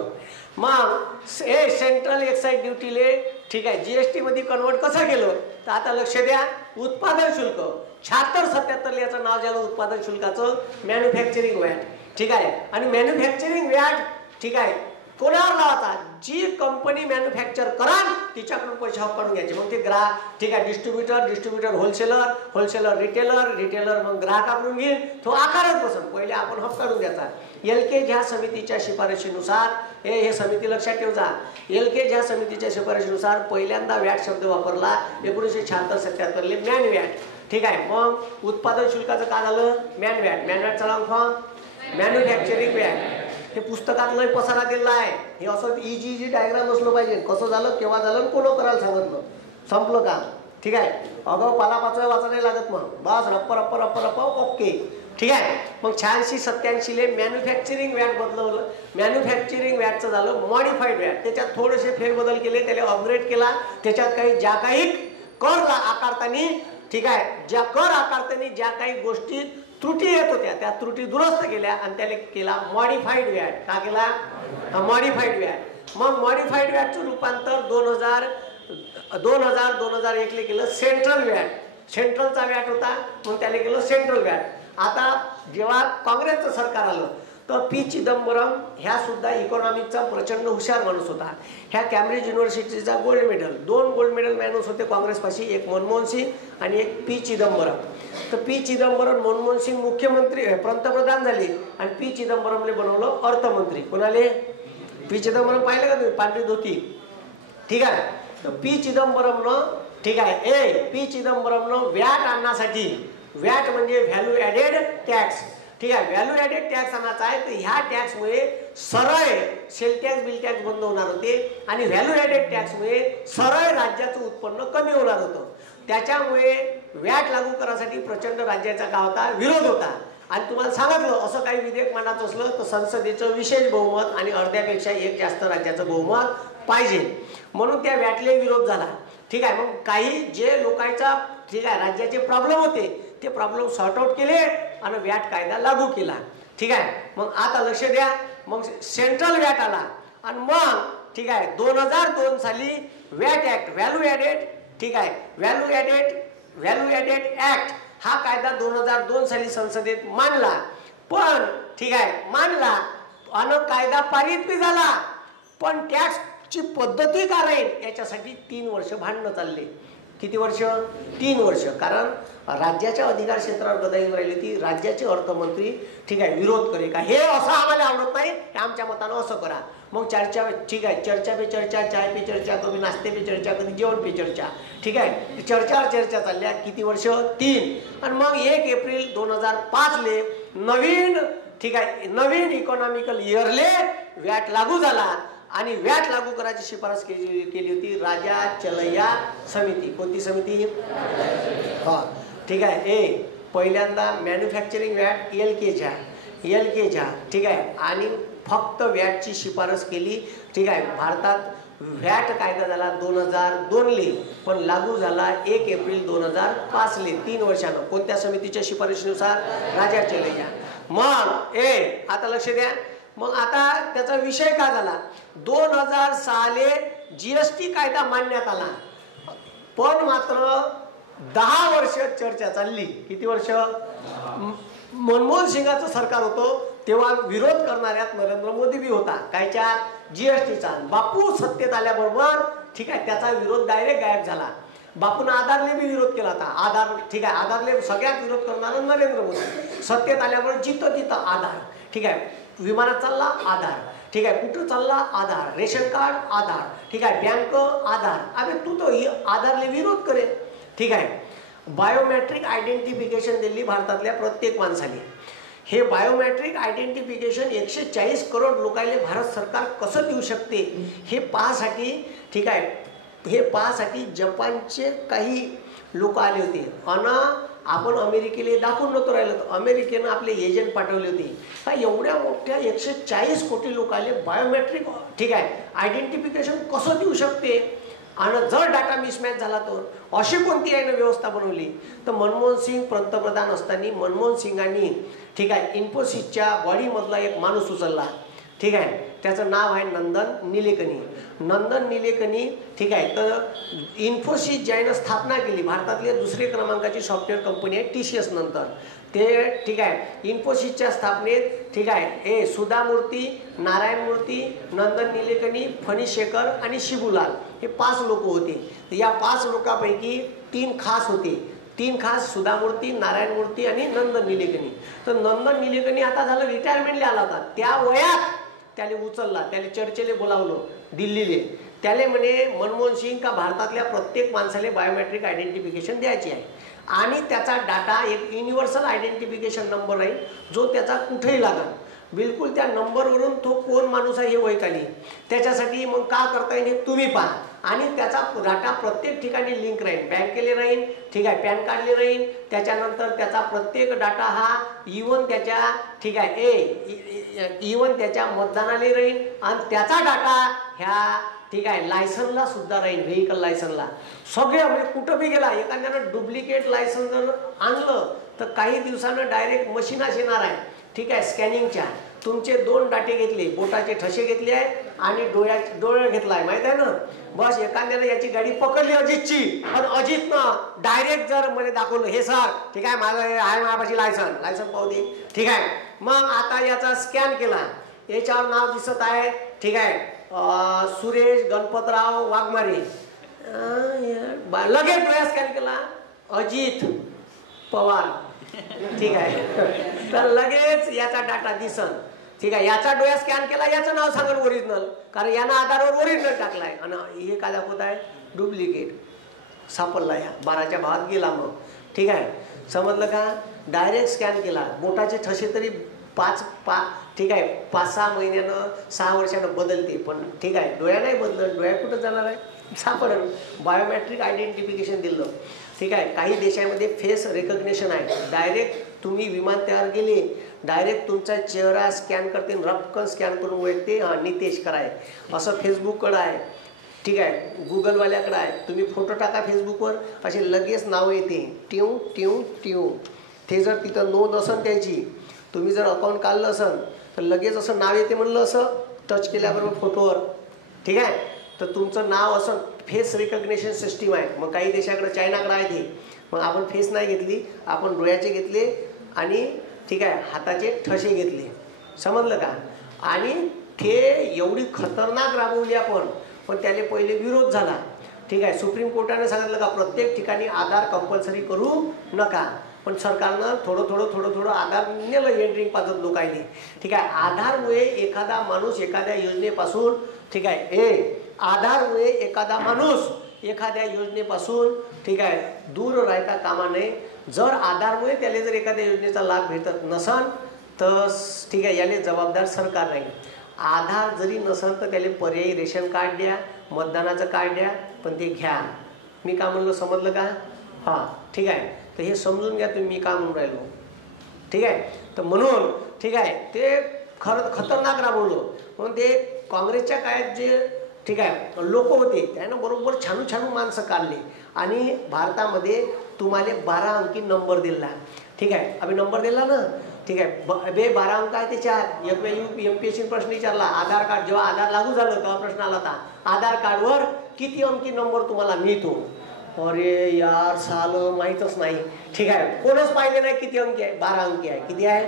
मग हे सेंट्रल एक्साइज ड्युटीले ठीक आहे जीएसटी मध्ये कन्वर्ट कसं केलं? तर आता लक्ष द्या. उत्पादन शुल्क 76-77 याचं नाव झालं उत्पादन शुल्काचं मॅन्युफॅक्चरिंग व्हॅट. ठीक आहे. आणि मॅन्युफॅक्चरिंग व्हॅट ठीक आहे कोणावर लावायचा? जी कंपनी मॅन्युफॅक्चर कराल तिच्याकडून पैसे हक काढून घ्यायचे. मग ते ग्राहक ठीक आहे डिस्ट्रीब्युटर होलसेलर रिटेलर मग ग्राहकाकडून घेईल. तो आकारच बसन. पहिले आपण हक काढून घ्यायचा. एलके ज्या समितीच्या शिफारशीनुसार हे समिती लक्षात ठेवजा. एलके ज्या समितीच्या शिफारशीनुसार पहिल्यांदा व्हॅट शब्द वापरला 1976-77 मॅन व्हॅट. ठीक आहे. मग उत्पादन शुल्काचं काय झालं? मॅन व्हॅट चला फॉर्म मॅन्युफॅक्चरिंग व्हॅट. हे पुस्तकात लय पसारा दिलेला आहे. हे असं इजी डायग्राम असलं पाहिजे. कसं झालं, केव्हा झालं, कोण करायला सांगितलं, संपलं काम. ठीक आहे. अगं पालापाचोळ्या वाचा नाही लागत. मग बस रप्प ओके. ठीक आहे. मग 86-87 मॅन्युफॅक्चरिंग व्हॅट बदलवलं. मॅन्युफॅक्चरिंग व्हॅटचं झालं मॉडिफाईड व्हॅट. त्याच्यात थोडेसे फेरबदल केले, त्याला अपग्रेड केला. त्याच्यात ज्या काही कर आकारताना ठीक आहे ज्या काही गोष्टी त्रुटी येत होत्या त्या त्रुटी दुरुस्त केल्या आणि त्याला केला मॉडिफाईड व्हॅट. का केला? Modified VAT. मग मॉडिफाईड व्हॅटचं रूपांतर 2001 केलं सेंट्रल व्हॅट. सेंट्रलचा व्हॅट होता मग त्याला केलं सेंट्रल व्हॅट. आता जेव्हा काँग्रेसचं सरकार आलं तर पी चिदंबरम ह्या सुद्धा इकॉनॉमिकचा प्रचंड हुशार माणूस होता. ह्या कॅम्ब्रिज युनिव्हर्सिटीचा गोल्ड मेडल 2 गोल्ड मेडल माणूस होते काँग्रेसपाशी. एक मनमोहन सिंग आणि एक पी चिदंबरम. तर पी चिदंबरम मनमोहन सिंग मुख्यमंत्री पंतप्रधान झाले आणि पी चिदंबरमने बनवलं अर्थमंत्री. कोणाले? पी चिदंबरम पाहिलं का तुम्ही? पांढरी धोती. ठीक आहे. तर पी चिदंबरमनं ठीक आहे पी चिदंबरमनं व्हॅट आणण्यासाठी व्हॅट म्हणजे व्हॅल्यू ॲडेड टॅक्स. ठीक आहे. व्हॅल्यू ॲडेड टॅक्स आणायचा आहे. तर ह्या टॅक्समुळे सरळ सेल टॅक्स बिल टॅक्स बंद होणार होते आणि व्हॅल्यू ॲडेड टॅक्समुळे सरळ राज्याचं उत्पन्न कमी होणार होतं. त्याच्यामुळे व्हॅट लागू करण्यासाठी प्रचंड राज्याचा काय होता? विरोध होता. आणि तुम्हाला सांगितलं असं काही विधेयक मांडायचं असलं तर संसदेचं विशेष बहुमत आणि अर्ध्यापेक्षा एक जास्त राज्याचं बहुमत पाहिजे. म्हणून त्या व्हॅटले विरोध झाला. ठीक आहे. मग काही जे लोकांचा ठीक आहे राज्याचे प्रॉब्लेम होते ते प्रॉब्लेम सॉर्ट आउट केले आणि व्हॅट कायदा लागू केला. ठीक आहे. मग आता लक्ष द्या. मग सेंट्रल व्हॅट आला आणि मग ठीक आहे 2002 साली व्हॅट ऍक्ट व्हॅल्यू ॲडेड ठीक आहे व्हॅल्यू ॲडेड ऍक्ट हा कायदा 2002 साली संसदेत मांडला. पण ठीक आहे मांडला आणि कायदा पारित बी झाला. पण टॅक्सची पद्धती का राहील याच्यासाठी 3 वर्ष भांडणं चालले. किती वर्ष? 3 वर्ष. कारण राज्याच्या अधिकार क्षेत्रावर गदाई राहिली ती राज्याचे अर्थमंत्री ठीक आहे विरोध करे का हे असं आम्हाला आवडत नाही, हे आमच्या मतानं असं करा. मग चर्चा ठीक आहे चर्चा पे चर्चा, चाय पे चर्चा, कधी नाश्ते पे चर्चा, कधी जेवण पे चर्चा. ठीक आहे. चर्चा चालल्या. किती वर्ष? 3. आणि मग 1 एप्रिल 2005 नवीन ठीक आहे नवीन इकॉनॉमिकल इयरले व्हॅट लागू झाला आणि व्हॅट लागू करायची शिफारस केली होती राजा चलैया समिती. कोणती समिती? हा ठीक आहे. पहिल्यांदा मॅन्युफॅक्चरिंग व्हॅट एलकेच्या ठीक आहे आणि फक्त व्हॅटची शिफारस केली. ठीक आहे. भारतात व्हॅट कायदा झाला 2002 पण लागू झाला 1 एप्रिल 2005 3 वर्षानं. कोणत्या समितीच्या शिफारशीनुसार? राजा चलैया. मग आता लक्ष द्या, मग आता त्याचा विषय काय झाला, 2006 जीएसटी कायदा मांडण्यात आला, पण मात्र 10 वर्ष चर्चा चालली. किती वर्ष? मनमोहन सिंगाचं सरकार होतं तेव्हा विरोध करणाऱ्यात नरेंद्र मोदी बी होता. कायच्या? जीएसटीचा. बापू सत्तेत आल्याबरोबर ठीक आहे त्याचा विरोध डायरेक्ट गायब झाला. बापून आधारले बी विरोध केला होता. आधार ठीक आहे, आधारले सगळ्यात विरोध करणारा नरेंद्र मोदी. सत्तेत आल्याबरोबर जिथं तिथं आधार ठीक आहे, विमानात चालला आधार ठीक आहे, कुठं चालला आधार, रेशन कार्ड आधार ठीक आहे, बँक आधार. अबे तू तो आधारले विरोध करे ठीक आहे. बायोमेट्रिक आयडेंटिफिकेशन दिली भारतातल्या प्रत्येक माणसाने. हे बायोमेट्रिक आयडेंटिफिकेशन 140 करोड लोकांना भारत सरकार कसं देऊ शकते हे पाहासाठी ठीक आहे, हे पाहासाठी जपानचे काही लोक आले होते. आपण अमेरिकेला दाखवून नव्हतं राहिलं, तर अमेरिकेनं आपले एजंट पाठवले होते. का एवढ्या मोठ्या 140 कोटी लोकांना बायोमेट्रिक ठीक आहे आयडेंटिफिकेशन कसं देऊ शकते, आणि जर डाटा मिसमॅच झाला तर अशी कोणती आहे व्यवस्था बनवली. तर मनमोहन सिंग पंतप्रधान असताना मनमोहन सिंगांनी ठीक आहे इन्फोसिसच्या बॉडीमधला एक माणूस उचलला ठीक आहे, त्याचं नाव आहे नंदन निलेकनी. नंदन निलेकनी ठीक आहे, तर इन्फोसिस ज्यानं स्थापना केली, भारतातली दुसरी क्रमांकाची सॉफ्टवेअर कंपनी आहे TCS नंतर, ते ठीक आहे इन्फोसिसच्या स्थापनेत ठीक आहे सुधा मूर्ती, नारायण मूर्ती, नंदन निलेकनी, फणीश शेखर आणि शिबूलाल हे 5 लोक होते. या 5 लोकांपैकी 3 खास होते. 3 खास सुधा मूर्ती, नारायण मूर्ती आणि नंदन निलेकनी. तर नंदन निलेकनी आता झालं रिटायरमेंटला आला होता. त्या वयात त्याने उचलला, त्याने चर्चेले बोलावलं दिल्लीले. त्याने म्हणे मनमोहन सिंग का भारतातल्या प्रत्येक माणसाला बायोमेट्रिक आयडेंटिफिकेशन द्यायची आहे आणि त्याचा डाटा एक युनिव्हर्सल आयडेंटिफिकेशन नंबर आहे जो त्याचा कुठेही लागेल. बिलकुल त्या नंबरवरून तो कोण माणूस आहे हे ओळखाली. त्याच्यासाठी मग का करता येईल हे तुम्ही पहा. आणि त्याचा डाटा प्रत्येक ठिकाणी लिंक राहील, बँकेले राहील ठीक आहे, पॅन कार्डले राहील. त्याच्यानंतर त्याचा प्रत्येक डाटा हा इवन त्याच्या ठीक आहे इवन त्याच्या मतदानाला राहील आणि त्याचा डाटा ह्या ठीक आहे लायसनला सुद्धा राहील, व्हेकल लायसनला. सगळे म्हणजे कुठं बी गेला, एखाद्यानं डुप्लिकेट लायसन जर आणलं तर काही दिवसानं डायरेक्ट मशीनाच येणार आहे ठीक आहे स्कॅनिंगच्या. तुमचे 2 डाटे घेतले, बोटाचे ठसे घेतले आहे आणि डोळे घेतला आहे माहित आहे ना. बस एखाद्यानं याची गाडी पकडली अजितची आणि अजितनं डायरेक्ट जर मला दाखवलं हे सर ठीक आहे माझं आहे माझ्यापाशी लायसन पाहू दे ठीक आहे. मग आता याचा स्कॅन केला, याच्यावर नाव दिसत आहे ठीक आहे सुरेश गणपतराव वाघमारे. लगेच डोळ्या स्कॅन केला अजित पवार ठीक आहे, तर लगेच याचा डाटा दिसन ठीक आहे. याचा डोळा स्कॅन केला, याचं नाव सांगेल ओरिजिनल, कारण यानं आधारवर ओरिजिनल टाकलाय आणि हे काय दाखवत आहे डुप्लिकेट. सापडला या 12च्या भावात गेला मग ठीक आहे, समजलं का. डायरेक्ट स्कॅन केला, बोटाचे ठसे तरी 5 ठीक आहे 5-6 महिन्यानं 6 वर्षानं बदलते, पण ठीक आहे डोळ्या नाही बदलत. डोळ्या कुठं जाणार आहे, सापडलं. बायोमेट्रिक आयडेंटिफिकेशन दिलं ठीक आहे. काही देशामध्ये फेस रेकग्निशन आहे, डायरेक्ट तुम्ही विमानतळावर गेले डायरेक्ट तुमचा चेहरा स्कॅन करते, रपकन स्कॅन करून ओळखते हां नितेश कराय. असं फेसबुककडं आहे ठीक आहे, गुगलवाल्याकडं आहे. तुम्ही फोटो टाका फेसबुकवर, असे लगेच नावं येते ट्यू ट्यू ट्यू. ते जर तिथं नोंद असन त्याची, तुम्ही जर अकाउंट काढलं असन तर लगेच असं नाव येते म्हणलं असं टच केल्याबरोबर फोटोवर ठीक आहे. तर तुमचं नाव असं फेस रिकग्निशन सिस्टीम आहे. मग काही देशाकडे चायनाकडे आहे ते, मग आपण फेस नाही घेतली, आपण डोळ्याचे घेतले आणि ठीक आहे हाताचे ठसे घेतले, समजलं का. आणि ते एवढी खतरनाक राबवली आपण, पण त्याला पहिले विरोध झाला ठीक आहे. सुप्रीम कोर्टाने सांगितलं का प्रत्येक ठिकाणी आधार कंपल्सरी करू नका, पण सरकारनं थोडं आधार नेलं एंट्रिंग पाजत लोकांनी ठीक आहे. आधारमुळे एखादा माणूस एखाद्या योजनेपासून ठीक आहे आधारमुळे एखादा माणूस एखाद्या योजनेपासून ठीक आहे दूर राहता कामा नये. जर आधारमुळे त्याला जर एखाद्या योजनेचा लाभ भेटत नसन तर ठीक आहे याला जबाबदार सरकार नाही. आधार जरी नसन तर त्याला पर्यायी रेशन कार्ड द्या, मतदानाचं कार्ड द्या, पण ते घ्या. मी का म्हणलो समजलं का. हां ठीक आहे, तर हे समजून घ्या तुम्ही मी का म्हणून राहिलो ठीक आहे. तर म्हणून ठीक आहे ते खतरनाक राबवलं. म्हणून ते काँग्रेसच्या काळात जे ठीक आहे लोक होते त्यानं बरोबर छानू माणसं काढले आणि भारतामध्ये तुम्हाला 12 अंकी नंबर दिला ठीक आहे. आम्ही नंबर दिला ना, ठीक आहे. बे 12 अंक आहे त्याच्यात. MPSC प्रश्न विचारला आधार कार्ड, जेव्हा आधार लागू झालं तेव्हा प्रश्न आला होता आधार कार्डवर किती अंकी नंबर तुम्हाला मिळतो. अरे यार सालं माहीतच नाही. ठीक आहे, कोणच पाहिले नाही किती अंकी आहे. 12 अंकी आहे. किती आहे?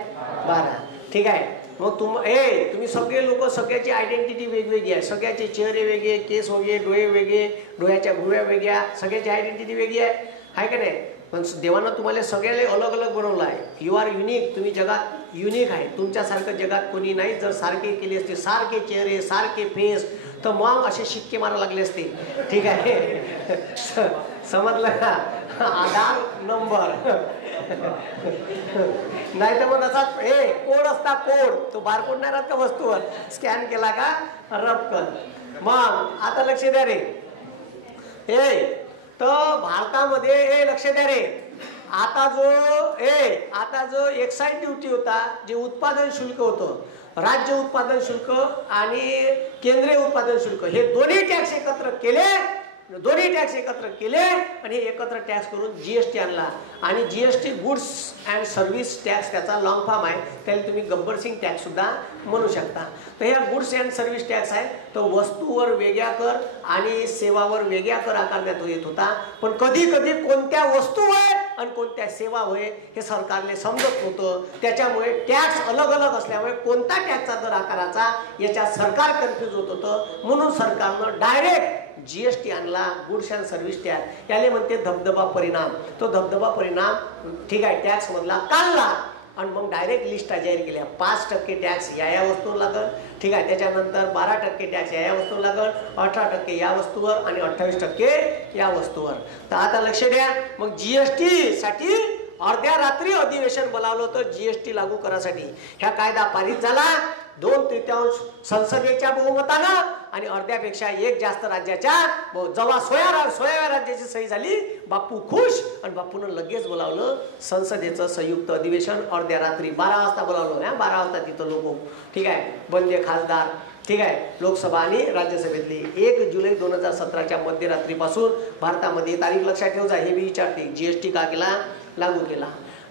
12. ठीक आहे. मग तुम्ही सगळे लोक, सगळ्याची आयडेंटिटी वेगवेगळी आहे. सगळ्याचे चेहरे वेगळे, केस वेगळे, डोळे वेगळे, डोळ्याच्या भुवया वेगळ्या, सगळ्याची आयडेंटिटी वेगळी आहे का नाही. पण देवानं तुम्हाला सगळ्याला अलग अलग बनवलं आहे. You are unique. तुम्ही जगात युनिक आहे. तुमच्यासारखं जगात कोणी नाही. जर सारखे केले असते, सारखे चेहरे, सारखे फेस, तर मग असे शिक्के मारा लागले असते. ठीक आहे. समजलं का? आधार नंबर नाही तर मग असा कोड असता, कोड. तो बारकोड नाही राहत का वस्तूवर, स्कॅन केला का रपकन. मग आता लक्ष द्या रे. तर भारतामध्ये लक्ष द्या रे. आता जो एक्साईज ड्युटी होता, जे उत्पादन शुल्क होतं, राज्य उत्पादन शुल्क आणि केंद्रीय उत्पादन शुल्क, हे दोन्ही टॅक्स एकत्र केले आणि एकत्र टॅक्स करून जीएसटी आणला. आणि GST goods and service tax त्याचा लॉंग फॉर्म आहे. त्याला तुम्ही गब्बर सिंग टॅक्स सुद्धा म्हणू शकता. तर ह्या गुड्स अँड सर्व्हिस टॅक्स आहे. तो वस्तूवर वेगळा कर आणि सेवावर वेगळा कर आकारण्यात येत होता. पण कधी कधी कोणत्या वस्तू होय आणि कोणत्या सेवा होय हे सरकारने समजत होतं. त्याच्यामुळे टॅक्स अलग अलग असल्यामुळे कोणता टॅक्सचा दर आकाराचा याच्यात सरकार कन्फ्यूज होत होतं. म्हणून सरकारनं डायरेक्ट जीएसटी आणला, गुड्स अँड सर्व्हिस टॅक्स. याले म्हणते धबधबा परिणाम. तो धबधबा परिणाम ठीक आहे टॅक्स मधला काढला आणि मग डायरेक्ट लिस्टा जाहीर केल्या. 5% टॅक्स या वस्तूवर लागल. ठीक आहे. त्याच्यानंतर 12% टॅक्स या वस्तूवर लागल, 18% या वस्तूवर आणि 28% या वस्तूवर. तर आता लक्ष द्या. मग जीएसटी साठी अर्ध्या रात्री अधिवेशन बोलावलं होतं जीएसटी लागू करासाठी. ह्या कायदा पारित झाला 2/3 संसदेच्या बहुमतानं आणि अर्ध्यापेक्षा एक जास्त राज्याच्या. जेव्हा 16व्या राज्याची सही झाली, बापू खुश आणि बापून लगेच बोलावलं संसदेचं संयुक्त अधिवेशन. अर्ध्या रात्री 12 वाजता बोलावलं. 12 वाजता तिथं लोक ठीक आहे बंदे खासदार ठीक आहे लोकसभा आणि राज्यसभेतली. 1 जुलै 2017च्या मध्यरात्रीपासून भारतामध्ये तारीख लक्षात ठेवजा. हे मी विचारते जीएसटी का केला, लागू केला.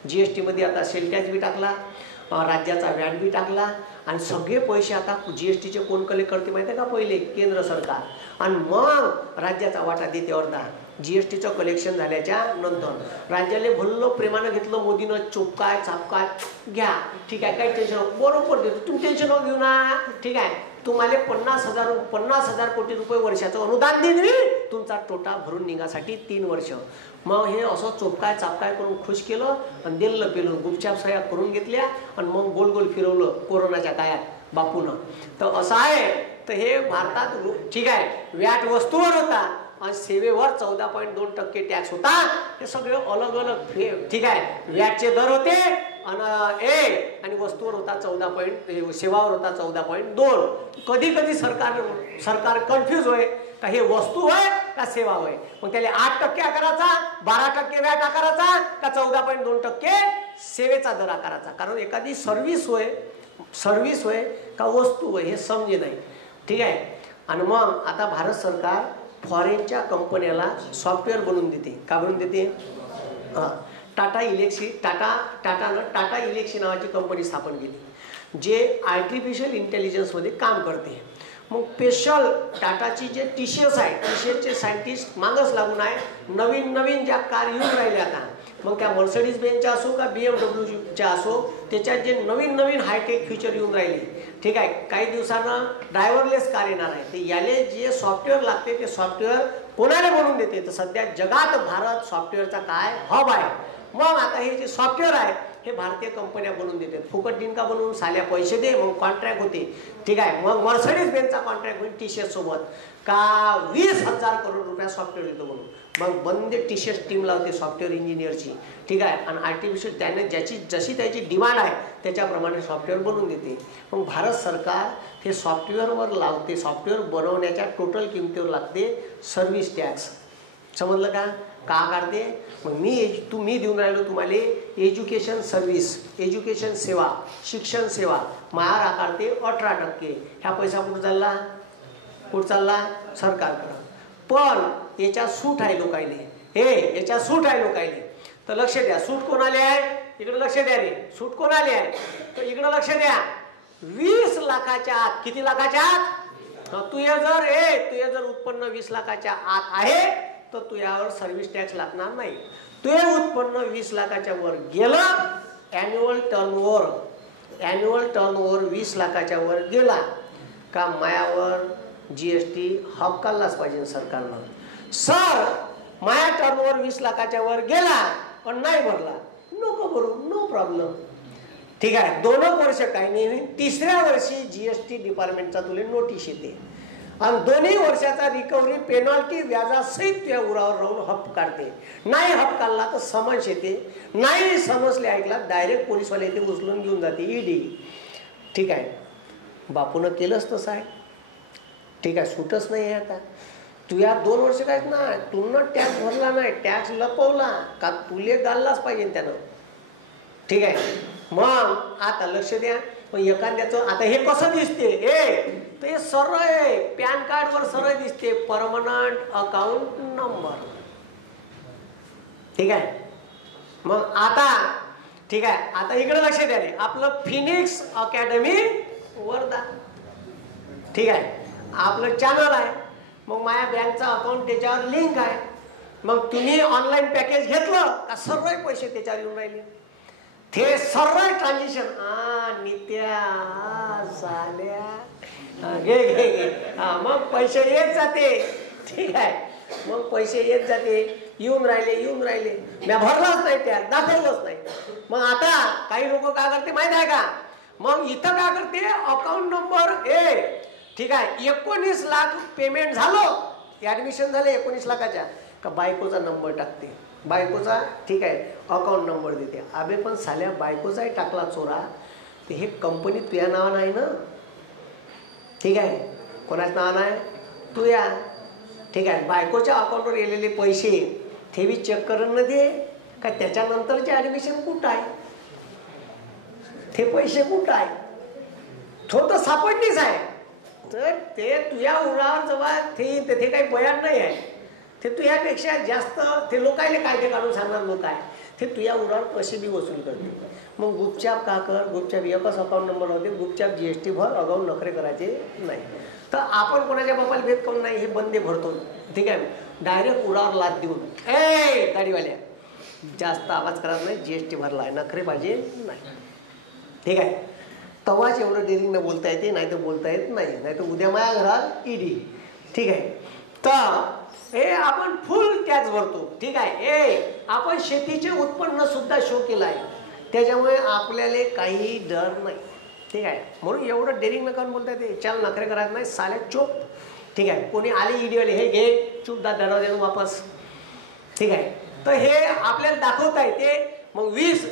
जीएसटी मध्ये आता सेल टॅक्स बी टाकला, राज्याचा व्हॅट बी टाकला आणि सगळे पैसे आता जीएसटीचे कोण कलेक्ट करते माहिती आहे का? पहिले केंद्र सरकार आणि मग राज्याचा वाटा देते अर्धा. जीएसटीचं कलेक्शन झाल्याच्या नंतर राज्याला भल्लो प्रेमानं घेतलं मोदीनं. चोपकाय चापकाय घ्या ठीक आहे, काही टेन्शन बरोबर देतो, तुम्ही टेन्शन घेऊ ना. ठीक आहे, तुम्हाला 50,000 कोटी रुपये वर्षाचं अनुदान देईन, तुमचा तोटा भरून निघासाठी 3 वर्ष. मग हे असं चोपकाय चापकाय करून खुश केलं आणि दिलं पेलून गुपचाप सह्या करून घेतल्या आणि मग गोल गोल फिरवलं कोरोनाच्या काळात बापूनं. तर असं आहे. तर हे भारतात ठीक आहे व्याट वस्तूवर होता आणि सेवेवर 14.2% टॅक्स होता. हे सगळे अलग अलग ठीक आहे व्याटचे दर होते आणि वस्तूवर होता 14 सेवावर होता 14.2. कधी कधी सरकार कन्फ्यूज होय का हे वस्तू होय का सेवा होय. मग त्याला 8% आकाराचा, 12% व्याट आकाराचा का 14.2% सेवेचा दर आकाराचा. कारण एखादी सर्व्हिस होय का वस्तू होय हे समजे नाही. ठीक आहे. आणि मग आता भारत सरकार फॉरेनच्या कंपन्याला सॉफ्टवेअर बनवून देते. का बनवून देते? टाटा इलेक्सी नावाची कंपनी स्थापन केली जे आर्टिफिशियल इंटेलिजन्समध्ये काम करते. मग स्पेशल टाटाची जे TCS आहे, TCSचे सायंटिस्ट मागच लागून आहे. नवीन ज्या कार येऊन राहिल्या आता, मग त्या मर्सिडीज बेंजच्या असो का BMWच्या असो, त्याच्यात जे नवीन हायटेक फ्युचर येऊन राहिले. ठीक आहे, काही दिवसानं ड्रायव्हरलेस कार येणार आहे. ते याले जे सॉफ्टवेअर लागते ते सॉफ्टवेअर कोणाला बनवून देते? तर सध्या जगात भारत सॉफ्टवेअरचा काय हब आहे. मग आता हे जे सॉफ्टवेअर आहे हे भारतीय कंपन्या बनवून देतात. फुकट डिंका बनवून साल्या पैसे दे मग कॉन्ट्रॅक्ट होते. ठीक आहे, मग मर्सिडीज बेंजचा कॉन्ट्रॅक्ट होईल TCS सोबत का 20,000 करोड रुपया सॉफ्टवेअर देतो म्हणून. मग बंद TCS टीम लावते सॉफ्टवेअर इंजिनियरची. ठीक आहे, आणि आर्टिफिशियल त्याने जशी त्याची डिमांड आहे त्याच्याप्रमाणे सॉफ्टवेअर बनवून देते. मग भारत सरकार हे सॉफ्टवेअरवर लावते. सॉफ्टवेअर बनवण्याच्या टोटल किमतीवर लागते सर्व्हिस टॅक्स. समजलं का? का काढते? मग मी देऊन राहिलो तुम्हाला एज्युकेशन सर्व्हिस, एज्युकेशन सेवा, शिक्षण सेवा महार आकारते 18%. ह्या पैसा कुठं चालला? सरकारकडं. पण याच्या सूट आहे लोकायले. याच्या सूट आहे लोकायले. तर लक्ष द्या, सूट कोणाले आहे? इकडे लक्ष द्या रे, सूट कोण आली आहे तर इकडे लक्ष द्या. 20 लाखाच्या आत, किती लाखाच्या आत? तुझे जर उत्पन्न 20 लाखाच्या आत आहे तर तू यावर सर्व्हिस टॅक्स लागणार नाही. तुझे उत्पन्न 20 लाखाच्या वर गेलं, ॲन्युअल टर्नओव्हर 20 लाखाच्या वर गेला का मायावर GST हक्कालाच पाहिजे सरकारनं. सर माया टर्नओव्हर 20 लाखाच्या वर गेला पण नाही भरला, नको भरू, नो प्रॉब्लेम. ठीक आहे, 2 वर्ष काही नाही, 3ऱ्या वर्षी GST डिपार्टमेंटचा तुला नोटीस येते आणि 2 वर्षाचा रिकव्हरी पेनल्टी व्याजासहित त्या उरावर राहून हप्प काढते. नाही हप्प काढला तर समन्स येते, नाही समन्सले ऐकला डायरेक्ट पोलीसवाले येते, उचलून घेऊन जाते ED. ठीक आहे, बापूनं केलंच तसं आहे. ठीक आहे, सूटच नाही आहे. आता तू या 2 वर्ष काहीच नाही, तुनं टॅक्स भरला नाही, टॅक्स लपवला का तुले घाललाच पाहिजे त्यानं. ठीक आहे, मग आता लक्ष द्या. पण एखाद्याचं आता हे कसं दिसते, ते सरळ आहे, पॅन कार्डवर सरळ दिसते, परमनंट अकाउंट नंबर. ठीक आहे, मग आता ठीक आहे, आता इकडे लक्ष द्या रे, आपलं फिनिक्स अकॅडमी वर्धा. ठीक आहे, आपलं चॅनल आहे, मग माझ्या बँकचा अकाउंट त्याच्यावर लिंक आहे. मग तुम्ही ऑनलाईन पॅकेज घेतलं का सरळ पैसे त्याच्यावर येऊन राहिले, ते सरळ ट्रान्झॅक्शन. नित्या साल्या घे मग पैसे येत जाते. ठीक आहे, मग पैसे येत जाते, येऊन राहिले, मी भरलाच नाही, त्या दाखवलंच नाही. मग आता काही लोक काय करते माहित आहे का, मग इथं काय करते, अकाउंट नंबर ठीक आहे 19 लाख पेमेंट झालं, ऍडमिशन झालं 19 लाखाच्या का बायकोचा नंबर टाकते, बायकोचा. ठीक आहे, अकाउंट नंबर देते. अबे पण साल्या बायकोचाही टाकला चोरा, तर हे कंपनी तुझ्या नावानं आहे ना. ठीक आहे, कोणाच्या नावानं आहे, तू या. ठीक आहे, बायकोच्या अकाउंटवर गेलेले पैसे ते बी चेक करून न दे का त्याच्यानंतरचे ॲडमिशन कुठं आहे, ते पैसे कुठं आहे, तो तर सापडलीच आहे. तर ते तुझ्या उरावर जेव्हा ते काही बयान नाही आहे, ते तुझ्यापेक्षा जास्त ते लोकायले कायदे काढून सांगणार लोक आहे, ते तुझ्या उरावर पैसे बी वसूल करते. मग गुपचाप का कर, गुपचाप एकच अकाउंट नंबर होते, गुपचाप GST भर, अगाऊन नखरे करायचे नाही. तर आपण कोणाच्या बापाला भेद करून नाही, हे बंदे भरतो. ठीक आहे, डायरेक्ट उरावर लाद देऊन गाडीवाल्या जास्त आवाज करायचा नाही, GST भरला आहे, नखरे पाहिजे नाही. ठीक आहे, तवाच एवढं डेअरिंग न बोलता येते, नाही तर बोलता येत नाही, नाही तर उद्या माझ्या घरात ED. ठीक आहे, तर आपण फुल टॅक्स भरतो. ठीक आहे, आपण शेतीचे उत्पन्न सुद्धा शो केलं आहे, त्याच्यामुळे आपल्याला काही डर नाही. ठीक आहे, म्हणून एवढं डेअरिंग न करून बोलता येते, चाल नखरे करायचं नाही, साले चोप. ठीक आहे, कोणी आले ED वाले, हे घे चूप दरवाजा वापस. ठीक आहे, तर हे आपल्याला दाखवता येते. मग 20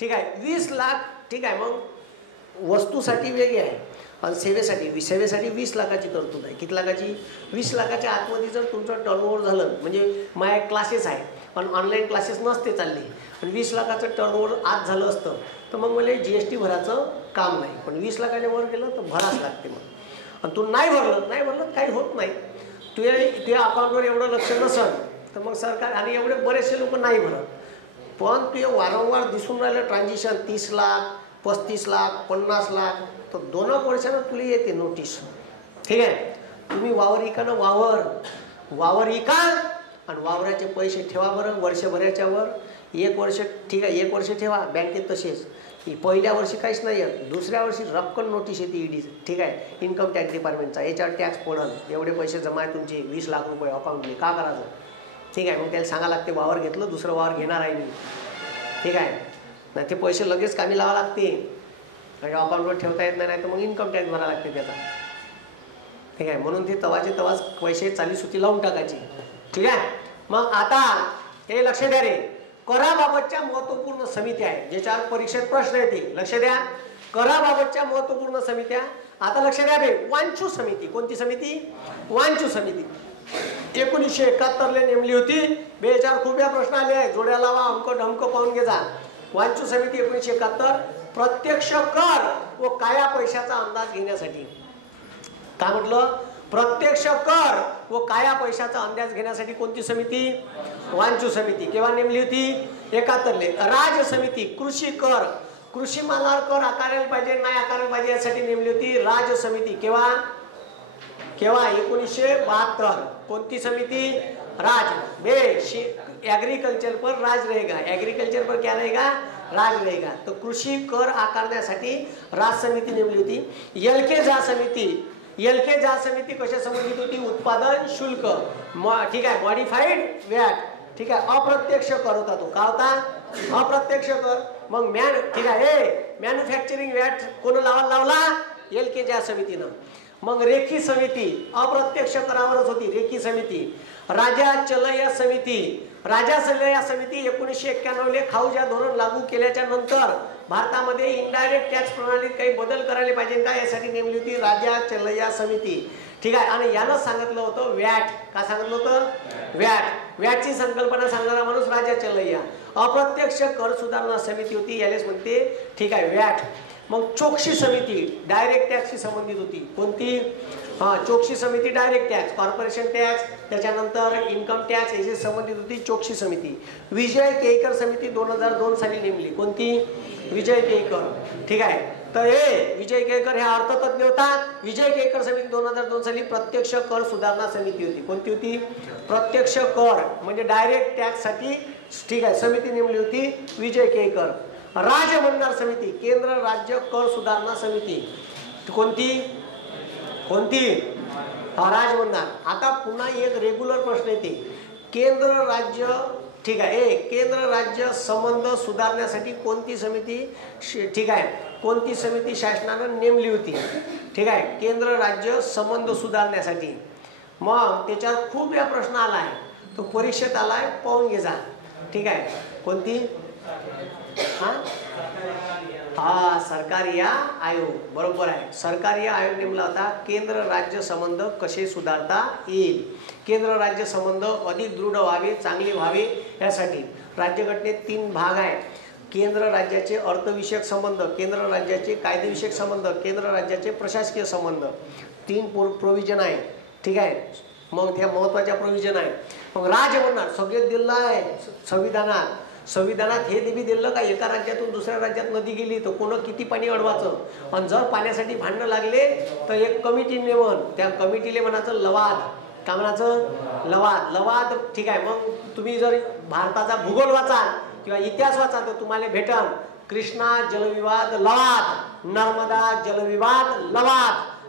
ठीक आहे 20 लाख. ठीक आहे, मग वस्तूसाठी वेगळी आहे आणि सेवेसाठी 20 लाखाची तरतूद आहे. किती लाखाची? 20 लाखाच्या आतमध्ये जर तुमचं टर्नओव्हर झालं, म्हणजे माझ्या क्लासेस आहे पण ऑनलाईन क्लासेस नसते चालले, पण 20 लाखाचं टर्नओव्हर आज झालं असतं तर मग मला GST भरायचं काम नाही. पण 20 लाखाच्या वर गेलं तर भराच लागते. मग आणि तू नाही भरलं काही होत नाही. तुझ्या अकाउंटवर एवढं लक्ष नसेल तर मग सरकार, आणि एवढे बरेचसे लोक नाही भरत, पण ते वारंवार दिसून राहिलं ट्रान्झॅक्शन 30 लाख 35 लाख 50 लाख, तर 2 वर्षानं तुला येते नोटीस. ठीक आहे, तुम्ही वावर इका ना, वावर इका आणि वावराचे पैसे ठेवा बरं वर्षभराच्या वर. 1 वर्ष. ठीक आहे, 1 वर्ष ठेवा बँकेत तसेच. पहिल्या वर्षी काहीच नाही आहे, दुसऱ्या वर्षी रक्कम नोटीस येते ED. ठीक आहे, इन्कम टॅक्स डिपार्टमेंटचा, याच्यावर टॅक्स पडल, एवढे पैसे जमा आहे तुमचे 20 लाख रुपये अकाउंटले, का करायचं? ठीक आहे, मग त्याला सांगा लागते वावर घेतलं, दुसरं वावर घेणार आहे मी. ठीक आहे, नाही ते पैसे लगेच कामी लावा लागते, अकाउंटवर ठेवता येत नाही, तर मग इन्कम टॅक्स भरावा लागते त्याचा. ठीक आहे, म्हणून ते तवाच पैसे चाली सुट्टी लावून टाकायची. ठीक आहे, मग आता हे लक्ष द्या रे, कराबाबतच्या महत्त्वपूर्ण समित्या आहे ज्याच्यावर परीक्षेत प्रश्न येते. लक्ष द्या, कराबाबतच्या महत्त्वपूर्ण समित्या. आता लक्ष द्या रे, वांचू समिती. कोणती समिती? वांचू समिती 1971 नेमली होती. 2000 खूप या प्रश्न आले आहे, जोड्या लावा, अंक ढमक पाहून घे जा. वांचू समिती 1971 प्रत्यक्ष कर व काया पैशाचा अंदाज घेण्यासाठी. काय म्हटलं? प्रत्यक्ष कर व काया पैशाचा अंदाज घेण्यासाठी कोणती समिती? वांचू समिती. केव्हा नेमली होती? 71. राज्य समिती कृषी कर, कृषी मालावर कर आकारायला पाहिजे नाही आकारायला पाहिजे यासाठी नेमली होती राज्य समिती. केव्हा 1972. कोणती समिती? राज एग्रीकल्चर पर राज रहेगा, एग्रीकल्चर पर क्या रहेगा? राज रहेगा. तो कृषी कर आकारण्यासाठी राज समिती नेमली होती. एलकेजा समिती कशा संबंधित होती? उत्पादन शुल्क, ठीक आहे, मॉडिफाईड व्हॅट, ठीक आहे, अप्रत्यक्ष कर होता तो. का होता? अप्रत्यक्ष कर. मग ठीक आहे, मॅन्युफॅक्चरिंग व्हॅट कोण लावला? एलकेजा समितीनं. मग रेखी समिती अप्रत्यक्ष करावरच होती, रेखी समिती. राजा चलया समिती 1991 खाऊजा धोरण लागू केल्याच्या नंतर भारतामध्ये इनडायरेक्ट टॅक्स प्रणालीत काही बदल करायला पाहिजे का यासाठी नेमली होती राजा चलया समिती. ठीक आहे. आणि यानं सांगितलं होतं व्हॅट. का सांगितलं होतं? व्हॅटची संकल्पना सांगणारा माणूस राजा चलया. अप्रत्यक्ष कर सुधारणा समिती होती, यालेच म्हणते, ठीक आहे, व्हॅट. मग चोक्सी समिती डायरेक्ट टॅक्सशी संबंधित होती. कोणती? चोक्सी समिती डायरेक्ट टॅक्स, कॉर्पोरेशन टॅक्स, त्याच्यानंतर इन्कम टॅक्स याशी संबंधित होती चोक्सी समिती. विजय केळकर समिती 2002 साली नेमली. कोणती? विजय केळकर. ठीक आहे. तर हे विजय केळकर हे अर्थतज्ञ होता. विजय केळकर समिती 2002 साली प्रत्यक्ष कर सुधारणा समिती होती. कोणती होती? प्रत्यक्ष कर म्हणजे डायरेक्ट टॅक्स साठी, ठीक आहे, समिती नेमली होती विजय केळकर. राजमंदार समिती केंद्र राज्य कर सुधारणा समिती. कोणती? राजमंदार. आता पुन्हा एक रेग्युलर प्रश्न येते, केंद्र राज्य, ठीक आहे, केंद्र राज्य संबंध सुधारण्यासाठी कोणती समिती, ठीक आहे, कोणती समिती शासनानं नेमली होती? ठीक आहे, केंद्र राज्य संबंध सुधारण्यासाठी. मग त्याच्यावर खूप या प्रश्न आलाय, तो परीक्षेत आलाय, पाहून घे जा. ठीक आहे. कोणती? सरकारी आयोग. बरोबर आहे. सरकारी आयोग नेमला होता केंद्र राज्य संबंध कसे सुधारता येईल, केंद्र राज्य संबंध अधिक दृढ व्हावे, चांगले व्हावे यासाठी. राज्यघटनेत 3 भाग आहेत. केंद्र राज्याचे अर्थविषयक संबंध, केंद्र राज्याचे कायदेविषयक संबंध, केंद्र राज्याचे प्रशासकीय संबंध. 3 प्रोव्हिजन आहे. ठीक आहे. मग त्या महत्वाच्या प्रोव्हिजन आहे. मग राजमंदार सगळे दिलं आहे संविधानात हे देवी दिलं का एका राज्यातून दुसऱ्या राज्यात नदी गेली तर कोण किती पाणी अडवायचं, आणि जर पाण्यासाठी भांडणं लागले तर एक कमिटी नेमून त्या कमिटीले म्हणायचं लवाद. का म्हणायचं? लवाद. ठीक आहे. मग तुम्ही जर भारताचा भूगोल वाचाल किंवा इतिहास वाचाल तर तुम्हाला भेटल कृष्णा जलविवाद लवाद, नर्मदा जलविवाद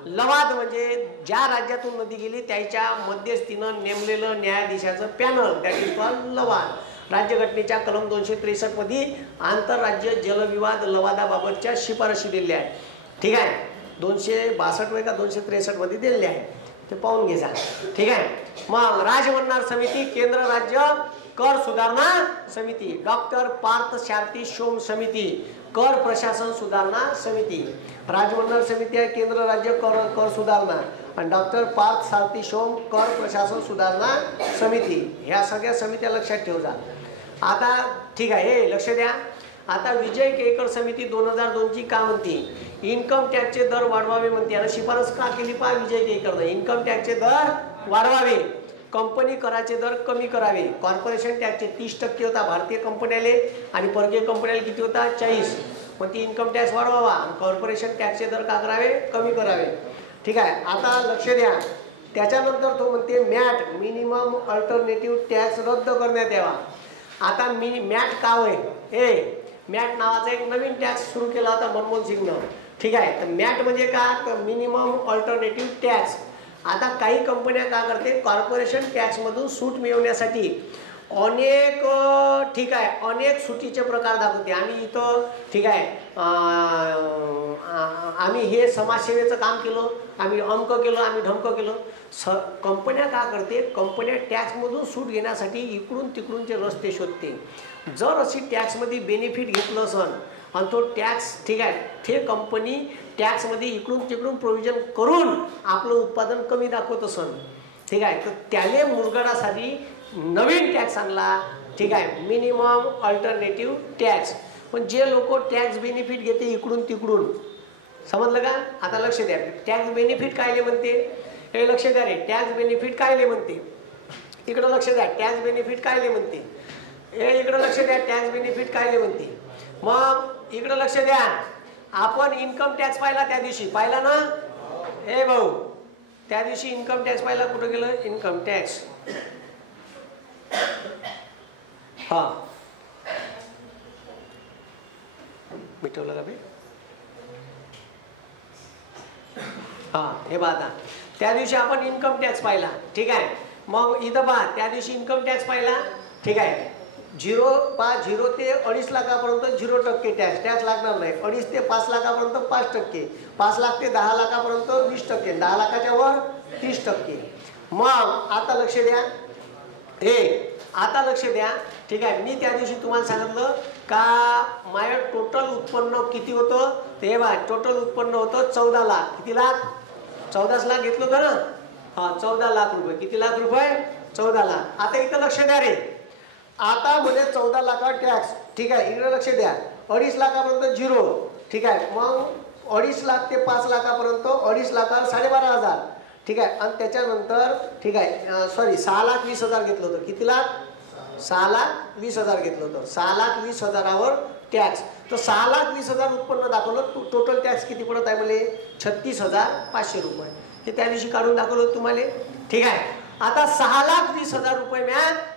लवाद म्हणजे ज्या राज्यातून नदी गेली त्याच्या मध्यस्थीनं नेमलेलं न्यायाधीशाचं पॅनल, दॅट इज कॉल्ड लवाद. राज्यघटनेच्या कलम 263 मध्ये आंतरराज्य जलविवाद लवादाबाबतच्या शिफारशी दिल्या आहेत. ठीक आहे. 262 का 263 मध्ये दिलेल्या आहे, ते पाहून घ्या. ठीक आहे. मग राजमंदार समिती केंद्र राज्य कर सुधारणा समिती. डॉक्टर पार्थ शांती शोम समिती कर प्रशासन सुधारणा समिती. राजमंदार समिती आहे केंद्र राज्य कर सुधारणा, आणि डॉक्टर पार्थ सारथी शोम कर प्रशासन सुधारणा समिती. ह्या सगळ्या समित्या लक्षात ठेवा. आता ठीक आहे, हे लक्ष द्या. आता विजय केळकर समिती 2002 ची का म्हणते? इन्कम टॅक्सचे दर वाढवावे म्हणते. आणि शिफारस का केली पहा विजय केळकर? इन्कम टॅक्सचे दर वाढवावे, कंपनी कराचे दर कमी करावे. कॉर्पोरेशन टॅक्सचे 30% होता भारतीय कंपन्याले आणि परकीय कंपन्याला किती होता? 40. मग ती इन्कम टॅक्स वाढवावा आणि कॉर्पोरेशन टॅक्सचे दर का करावे? कमी करावे. ठीक आहे. आता लक्ष द्या. त्याच्यानंतर तो म्हणते मॅट मिनिमम अल्टरनेटिव्ह टॅक्स रद्द करण्यात यावा. आता मॅट का होय? मॅट नावाचा एक नवीन टॅक्स सुरू केला होता मनमोहन सिंगनं. ठीक आहे. तर मॅट म्हणजे का? तर मिनिमम अल्टरनेटिव्ह टॅक्स. आता काही कंपन्या का करते? कॉर्पोरेशन टॅक्स मधून सूट मिळवण्यासाठी अनेक, ठीक आहे, अनेक सुटीचे प्रकार दाखवते. आम्ही इथं, ठीक आहे, आम्ही हे समाजसेवेचं काम केलं, आम्ही अमक केलं, आम्ही ढमकं केलं. कंपन्या का करते? कंपन्या टॅक्समधून सूट घेण्यासाठी इकडून तिकडूनचे रस्ते शोधते. जर अशी टॅक्समध्ये बेनिफिट घेतलं असन आणि तो टॅक्स, ठीक आहे, ते कंपनी टॅक्समध्ये इकडून तिकडून प्रोव्हिजन करून आपलं उत्पादन कमी दाखवत असन, ठीक आहे, तर त्याने मुरगडासाठी नवीन टॅक्स आणला. ठीक आहे. Minimum alternative tax. पण जे लोक टॅक्स बेनिफिट घेते इकडून तिकडून, समजलं का? आता लक्ष द्या. टॅक्स बेनिफिट कायले म्हणते? हे लक्ष द्या रे. टॅक्स बेनिफिट कायले म्हणते? इकडं लक्ष द्या. टॅक्स बेनिफिट कायले म्हणते? हे इकडे लक्ष द्या, टॅक्स बेनिफिट काय म्हणते. मग इकडे लक्ष द्या, आपण इन्कम टॅक्स पाहिला त्या दिवशी, पाहिला ना हे भाऊ, त्या दिवशी इन्कम टॅक्स पाहिला. कुठं गेलं इन्कम टॅक्स? हा मिटवलं का बे? हा हे पहा, आता त्या दिवशी आपण इन्कम टॅक्स पाहिला. ठीक आहे. मग इथं पहा, त्या दिवशी इन्कम टॅक्स पाहिला. ठीक आहे. 0 ते 2.5 लाखापर्यंत 0% टॅक्स लागणार नाही. 2.5 ते 5 लाखापर्यंत 5%, 5 लाख ते 10 लाखापर्यंत 20%, 10 लाखाच्या वर 30%. मग आता लक्ष द्या, आता लक्ष द्या. ठीक आहे. मी त्या दिवशी तुम्हाला सांगितलं का माझं टोटल उत्पन्न किती होतं ते बघा. टोटल उत्पन्न होतं 14 लाख. किती लाख? 14 लाख घेतलं होतं ना. हा 14 लाख रुपये. किती लाख रुपये? 14 लाख. आता इथं लक्ष द्या रे, आता म्हणजे 14 लाखावर टॅक्स. ठीक आहे. इकडे लक्ष द्या, 2.5 लाखापर्यंत 0. ठीक आहे. मग 2.5 लाख ते 5 लाखापर्यंत 2.5 लाखावर 12,500. ठीक आहे. आणि त्याच्यानंतर ठीक आहे, सॉरी 6,20,000 घेतलं होतं. किती लाख? 6,20,000 घेतलं होतं. 6,20,000वर टॅक्स. तर 6,20,000 उत्पन्न दाखवलं. टोटल टॅक्स किती पडत आहे मला? 36,500 रुपये. हे त्या दिवशी काढून दाखवलं तुम्हाला. ठीक आहे. आता 6,20,000 रुपये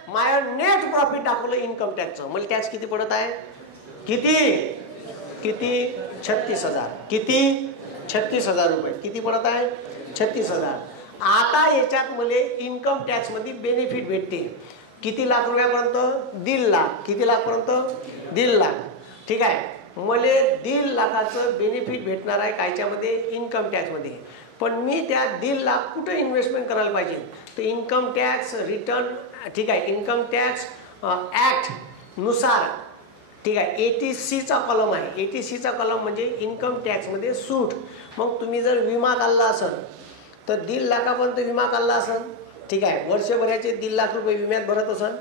माझ्या नेट प्रॉफिट दाखवलं इन्कम टॅक्सचं. मला टॅक्स किती पडत आहे? किती? 36,000. किती? 36,000 रुपये. किती पडत आहे? 36,000. आता याच्यात मला इन्कम टॅक्स मध्ये बेनिफिट भेटते. किती लाख रुपयापर्यंत? 1.5 लाख. किती लाखपर्यंत? 1.5 लाख. ठीक आहे. मला 1.5 लाखाचं बेनिफिट भेटणार आहे कायच्यामध्ये? इन्कम टॅक्समध्ये. पण मी त्या 1.5 लाख कुठे इन्व्हेस्टमेंट करायला पाहिजे? तर इन्कम टॅक्स रिटर्न. ठीक आहे. इन्कम टॅक्स ॲक्ट नुसार. ठीक आहे. 80C कॉलम आहे. 80C कॉलम म्हणजे इन्कम टॅक्समध्ये सूट. मग तुम्ही जर विमा काढला असेल तर 1.5 लाखापर्यंत विमा काढला असेल. ठीक आहे. वर्षभराचे 1.5 लाख रुपये विम्यात भरत असेल.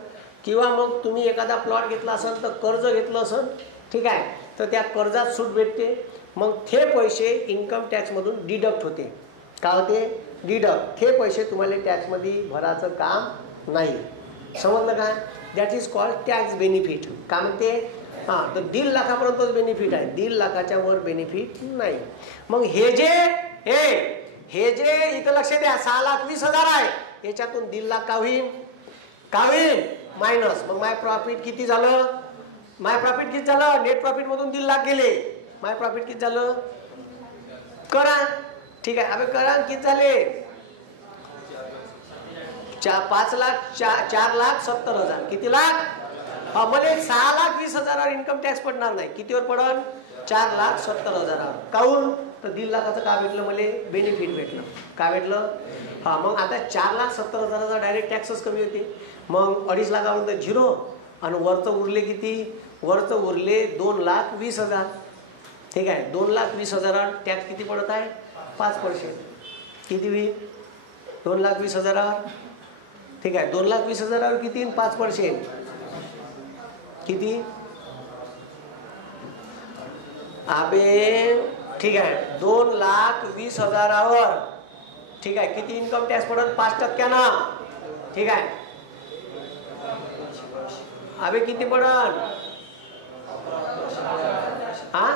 किंवा मग तुम्ही एखादा प्लॉट घेतला असेल तर कर्ज घेतलं असेल. ठीक आहे. तर त्या कर्जात सूट भेटते. मग ते पैसे इन्कम टॅक्समधून डिडक्ट होते. का होते? डिडक्ट. ते पैसे तुम्हाला टॅक्समध्ये भरायचं काम नाही. समजलं का? That is called tax benefit. का म्हणते? हां. तर 1.5 लाखापर्यंतच बेनिफिट आहे. 1.5 लाखाच्या वर बेनिफिट नाही. मग हे जे इथं लक्ष द्या, 6,20,000 आहे. याच्यातून 1.5 लाख का होईल? का होईल? मायनस. मग माय प्रॉफिट किती झालं? माय प्रॉफिट किती झालं? नेट प्रॉफिट मधून 1.5 लाख गेले. माय प्रॉफिट किती झालं? करा. ठीक आहे. अबे करा, किती झाले? 4,70,000. किती लाख? हा मला 6,20,000वर इन्कम टॅक्स पडणार नाही. कितीवर पडल? 4,70,000. काहून? तर 1.5 लाखाचं का भेटलं मला? बेनिफिट भेटलं. का भेटलं? हा. मग आता 4,70,000चा डायरेक्ट टॅक्सच कमी होते. मग 2.5 लाखापर्यंत 0. आणि वरचं उरले किती? वरचं उरले 2,20,000. ठीक आहे. 2,20,000 टॅक्स किती पडत आहे? 5%. किती होईल? 2,20,000. ठीक आहे. 2,20,000 किती? 5% किती? अबे ठीक आहे. 2,20,000वर ठीक आहे किती इन्कम टॅक्स पडत? 5%. ठीक आहे. अबे किती पडल? हा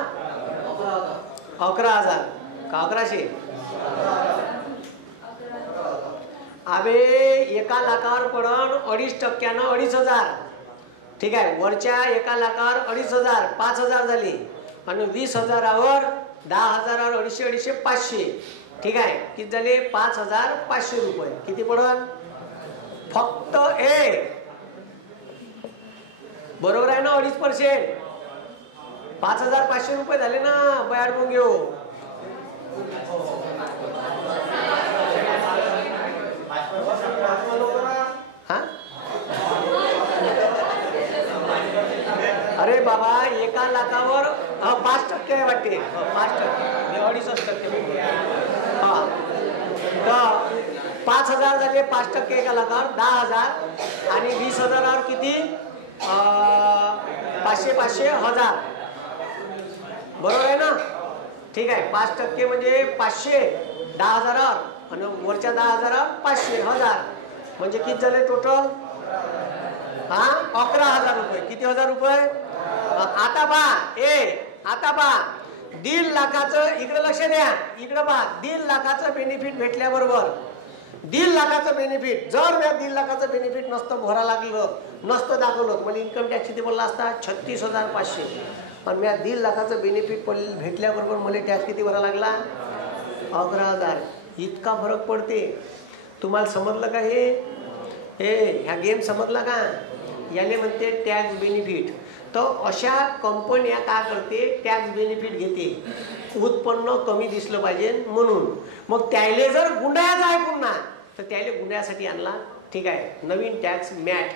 11,000 का 1100? अबे 1 लाखावर पडन 2.5%, 2,500. ठीक आहे. वरच्या 1 लाखावर 2,500, 5,000 झाले. आणि 20,000वर 10,000वर 250, 500. ठीक आहे. किती झाले? 5,500 रुपये. किती पडल? फक्त बरोबर आहे ना? 2.5%. 5,500 रुपये झाले ना. बयाड मग घेऊ. हा अरे बाबा 1 लाखावर 5% आहे वाटते. 5%. 2.5%. हा. तर 5,000 झाले. 5% 1 लाखावर 10,000. आणि 20,000वर किती? 500, 500, 1,000. बरोबर आहे ना? ठीक आहे. 5% म्हणजे 500 10,000वर. आणि वरच्या 10,000वर 500, 1,000. म्हणजे किती झाले टोटल? हा 11,000 रुपये. किती हजार रुपये? आता पहा आता पहा 1.5 लाखाचं, इकडे लक्ष द्या, इकडे पहा, 1.5 लाखाचं बेनिफिट भेटल्याबरोबर 1.5 लाखाचं बेनिफिट, जर मी 1.5 लाखाचं बेनिफिट नसतं भरा लागलं, नसतं दाखवलं, मला इन्कम टॅक्स किती पडला असता? 36,500. पण मी 1.5 लाखाचं बेनिफिट भेटल्याबरोबर मला टॅक्स किती भरा लागला? 11,000. इतका फरक पडते. तुम्हाला समजलं का? ह्या गेम समजला का? याने म्हणते टॅक्स बेनिफिट. तर अशा कंपन्या काय करते? टॅक्स बेनिफिट घेते, उत्पन्न कमी दिसलं पाहिजे म्हणून. मग त्याले जर गुंडाळायचं आहे पुन्हा, तर त्याले गुंडाळ्यासाठी आणला. ठीक आहे, नवीन टॅक्स मॅट.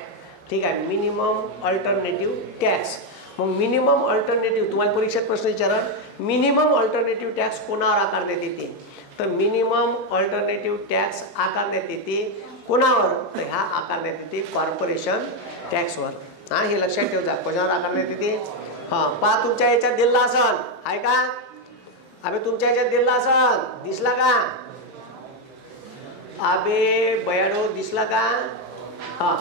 ठीक आहे, मिनिमम अल्टरनेटिव्ह टॅक्स. मग मिनिमम अल्टरनेटिव्ह, तुम्हाला परीक्षेत प्रश्न विचारा, मिनिमम अल्टरनेटिव्ह टॅक्स कोणावर आकारण्यात येते? तर मिनिमम अल्टरनेटिव्ह टॅक्स आकारण्यात येते कोणावर? तर ह्या आकारण्यात येते कॉर्पोरेशन टॅक्सवर. हा, हे लक्षात ठेवजा. कशावर आकारण्यात येते? हा, पहा, तुमच्या याच्यात दिला असन, आहे का? अबे तुमच्या याच्यात दिला असन, दिसला का? अबे बयाडो, दिसला का? हा,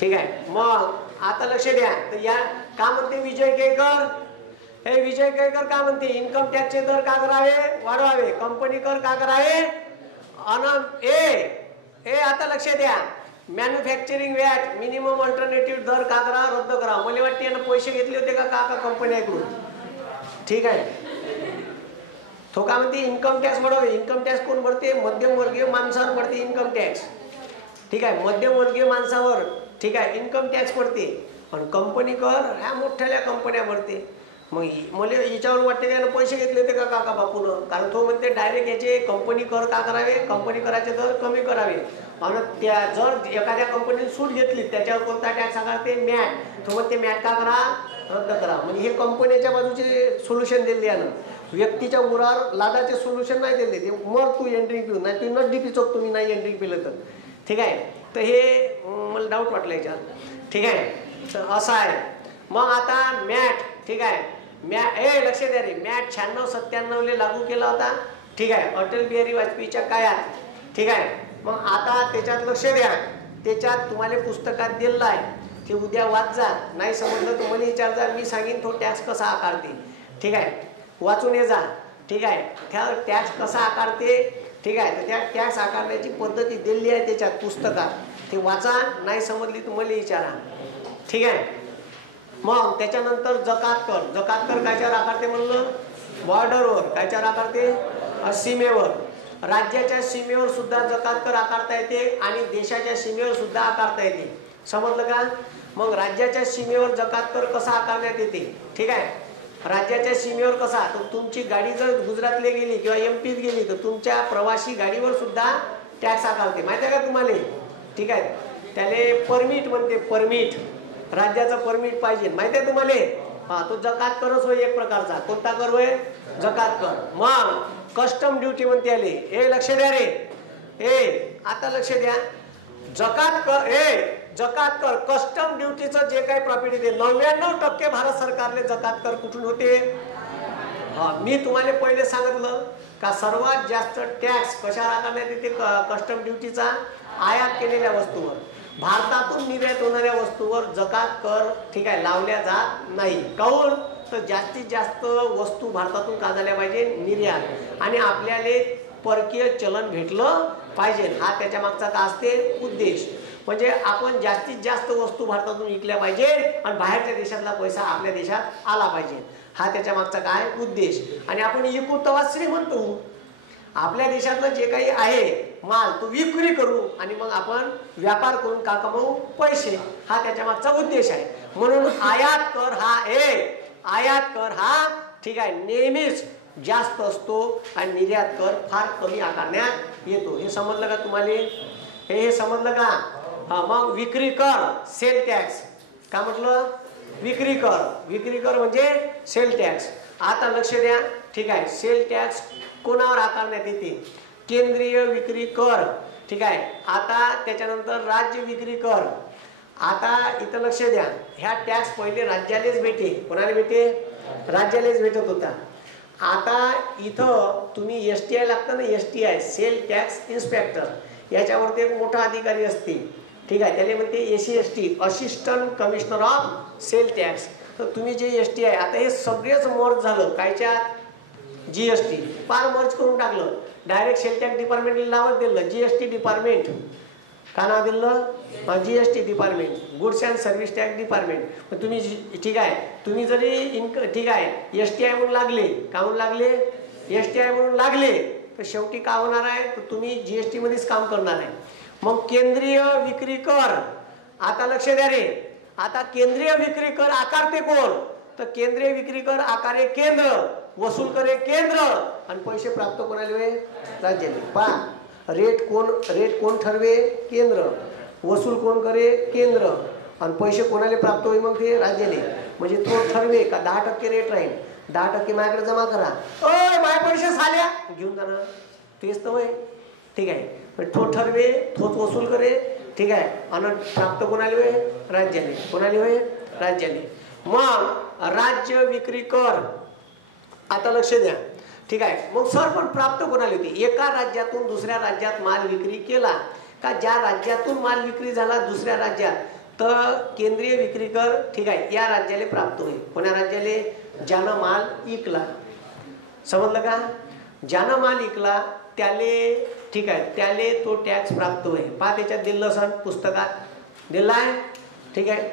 ठीक आहे. मग आता लक्ष द्या. तर या का म्हणते विजय केळकर? हे विजय केळकर का म्हणते? इन्कम टॅक्सचे दर का करावे? वाढवावे. कंपनी कर का करावे? आता लक्ष द्या. मॅन्युफॅक्चरिंग वॅट, मिनिमम अल्टरनेटिव्ह दर का करा? रद्द करा. मला वाटते यानं पैसे घेतले होते का कंपन्याकडून? ठीक आहे, तो का म्हणते इन्कम टॅक्स वाढवावे. इन्कम टॅक्स कोण भरते? मध्यमवर्गीय माणसावर पडते इन्कम टॅक्स. ठीक आहे, मध्यमवर्गीय माणसावर, ठीक आहे, इन्कम टॅक्स पडते. पण कंपनी कर ह्या मोठ्या कंपन्या भरते. मग मला याच्यावर वाटते त्यानं पैसे घेतले होते का बापून? कारण तो म्हणते डायरेक्ट याचे कंपनी कर का करावे? कंपनी कराचे दर कमी करावे. आणि त्या जर एखाद्या कंपनीने सूट घेतली, त्याच्यावर कोणता टॅक्स आकारते? मॅट. तो म्हणते मॅट का करा? रद्द करा. म्हणजे हे कंपनीच्या बाजूचे सोल्युशन दिले यानं. व्यक्तीच्या उरावर लादाचे सोल्युशन नाही दिले. ते मर तू एंड्रिंग पिऊ, नाही तू नट डीपी चोक, तुम्ही नाही एंड्रिंग पिलं तर. ठीक आहे, तर हे मला डाऊट वाटलं याच्यावर. ठीक आहे, तर असं आहे. मग आता मॅट, ठीक आहे, लक्ष द्या रे, मॅट 96-97 लागू केला होता. ठीक आहे, अटल बिहारी वाजपेयीच्या काळात. ठीक आहे, मग आता त्याच्यात लक्ष द्या. त्याच्यात तुम्हाला पुस्तकात दिलेलं आहे, ते उद्या वाचा. नाही समजलं तर मला विचारजा, मी सांगेन तो टॅक्स कसा आकारते. ठीक आहे, वाचून ये जा. ठीक आहे, त्या टॅक्स कसा आकारते. ठीक आहे, तर त्या टॅक्स आकारण्याची पद्धती दिलेली आहे त्याच्यात पुस्तकात. ते वाचा. नाही समजली तर मला विचारा. ठीक आहे, मग त्याच्यानंतर जकात कर. जकात कर कायच्यावर आकारते म्हणलं? बॉर्डरवर. कायच्यावर आकारते? सीमेवर. राज्याच्या सीमेवर सुद्धा जकात कर आकारता येते आणि देशाच्या सीमेवर सुद्धा आकारता येते. समजलं का? मग राज्याच्या सीमेवर जकात कर कसा आकारण्यात येते? ठीक आहे, राज्याच्या सीमेवर कसा? तर तुमची गाडी जर गुजरातला गेली किंवा एमपीत गेली, तर तुमच्या प्रवासी गाडीवर सुद्धा टॅक्स आकारते. माहिती आहे का तुम्हाला? ठीक आहे, त्याले परमिट म्हणते. परमिट, राज्याचं परमिट पाहिजे. माहिती आहे तुम्हाला? हा, तो जकात करच होय एक प्रकारचा. कोणता कर होय? जकात कर. मग कस्टम ड्युटी म्हणते आले. लक्ष द्या रे. आता लक्ष द्या. जकात कर, जकात कर, कस्टम ड्युटीचं जे काही प्रॉफिट येते 99% भारत सरकारले जकात कर कुठून होते? हा, मी तुम्हाला पहिले सांगितलं का सर्वात जास्त टॅक्स कशावर आकारण्यात येते? कस्टम ड्युटीचा आयात केलेल्या वस्तूवर. भारतातून निर्यात होणाऱ्या वस्तूवर जकात कर, ठीक आहे, लावल्या जात नाही. काऊन? तर जास्तीत जास्त वस्तू भारतातून का झाल्या पाहिजे? निर्यात. आणि आपल्याला परकीय चलन भेटलं पाहिजे. हा त्याच्या मागचा का असते? उद्देश. म्हणजे आपण जास्तीत जास्त वस्तू भारतातून विकल्या पाहिजे आणि बाहेरच्या देशातला पैसा आपल्या देशात आला पाहिजे. हा त्याच्या मागचा काय? उद्देश. आणि आपण विकू तेव्हा श्रीमंत होऊ. आपल्या देशातलं जे काही आहे माल तो विक्री करू आणि मग आपण व्यापार करून का कमवू? पैसे. हा त्याच्या मागचा उद्देश आहे. म्हणून आयात कर हा आयात कर हा, ठीक आहे, नेहमीच जास्त असतो आणि निर्यात कर फार कमी आकारण्यात येतो. हे समजलं का तुम्हाला? हे समजलं का? हा, मग विक्री कर, सेल टॅक्स. का म्हटलं? विक्री कर. विक्री कर म्हणजे सेल टॅक्स. आता लक्ष द्या. ठीक आहे, सेल टॅक्स कोणावर आकारण्यात येते? केंद्रीय विक्री कर. ठीक आहे, आता त्याच्यानंतर राज्य विक्री कर. आता इथं लक्ष द्या. ह्या टॅक्स पहिले राज्यालाच भेटे. कोणाला भेटे? राज्यालाच भेटत होता. आता इथं तुम्ही STI लागतं ना, STI, सेल टॅक्स इन्स्पेक्टर, याच्यावरती एक मोठा अधिकारी असते. ठीक आहे, त्याला म्हणते ACST, assistant commissioner of sale tax. तर तुम्ही जे ST आहे, आता हे सगळेच मर्ज झालं कायच्यात, GST पार मर्ज करून टाकलं. डायरेक्ट सेल टॅक्स डिपार्टमेंटला नावच दिलं GST डिपार्टमेंट. का नाव दिलं? GST department, goods and service tax department. मग तुम्ही ठीक आहे, तुम्ही जरी ठीक आहे STI म्हणून लागले, का म्हणून लागले? STI म्हणून लागले तर शेवटी का होणार आहे? तर तुम्ही GST मध्येच काम करणार आहे. मग केंद्रीय विक्री कर, आता लक्ष द्या रे. आता केंद्रीय विक्री कर आकारते कोण? तर केंद्रीय विक्री कर आकारे केंद्र, वसूल करे केंद्र आणि पैसे प्राप्त कोणाला होय? राज्याने. पहा रेट कोण ठरवे? केंद्र. वसूल कोण करे? केंद्र. आणि पैसे कोणाला प्राप्त होईल? मग ते राज्याने. म्हणजे तो ठरवे का 10% रेट राहील, 10% माझ्याकडे जमा करा. ओय माझे पैसे झाल्या घेऊन जाणार, तेच तर होय. ठीक आहे, तो ठरवे, तोच वसूल करे. ठीक आहे, आणि प्राप्त कोणाला होय? राज्याने. कोणाला होय? राज्याने. मग राज्य विक्री कर, आता लक्ष द्या. ठीक आहे, मग सर पण प्राप्त कोणाला होती? एका राज्यातून दुसऱ्या राज्यात माल विक्री केला का, ज्या राज्यातून माल विक्री झाला दुसऱ्या राज्यात, तर केंद्रीय विक्री कर ठीक आहे या राज्याला प्राप्त होईल. कोण्या राज्याले? ज्यानं माल विकला. समजलं का? ज्यानं माल विकला त्याले, ठीक आहे, त्याले तो टॅक्स प्राप्त होईल. पहा त्याच्यात दिलं सर पुस्तकात दिलाय. ठीक आहे,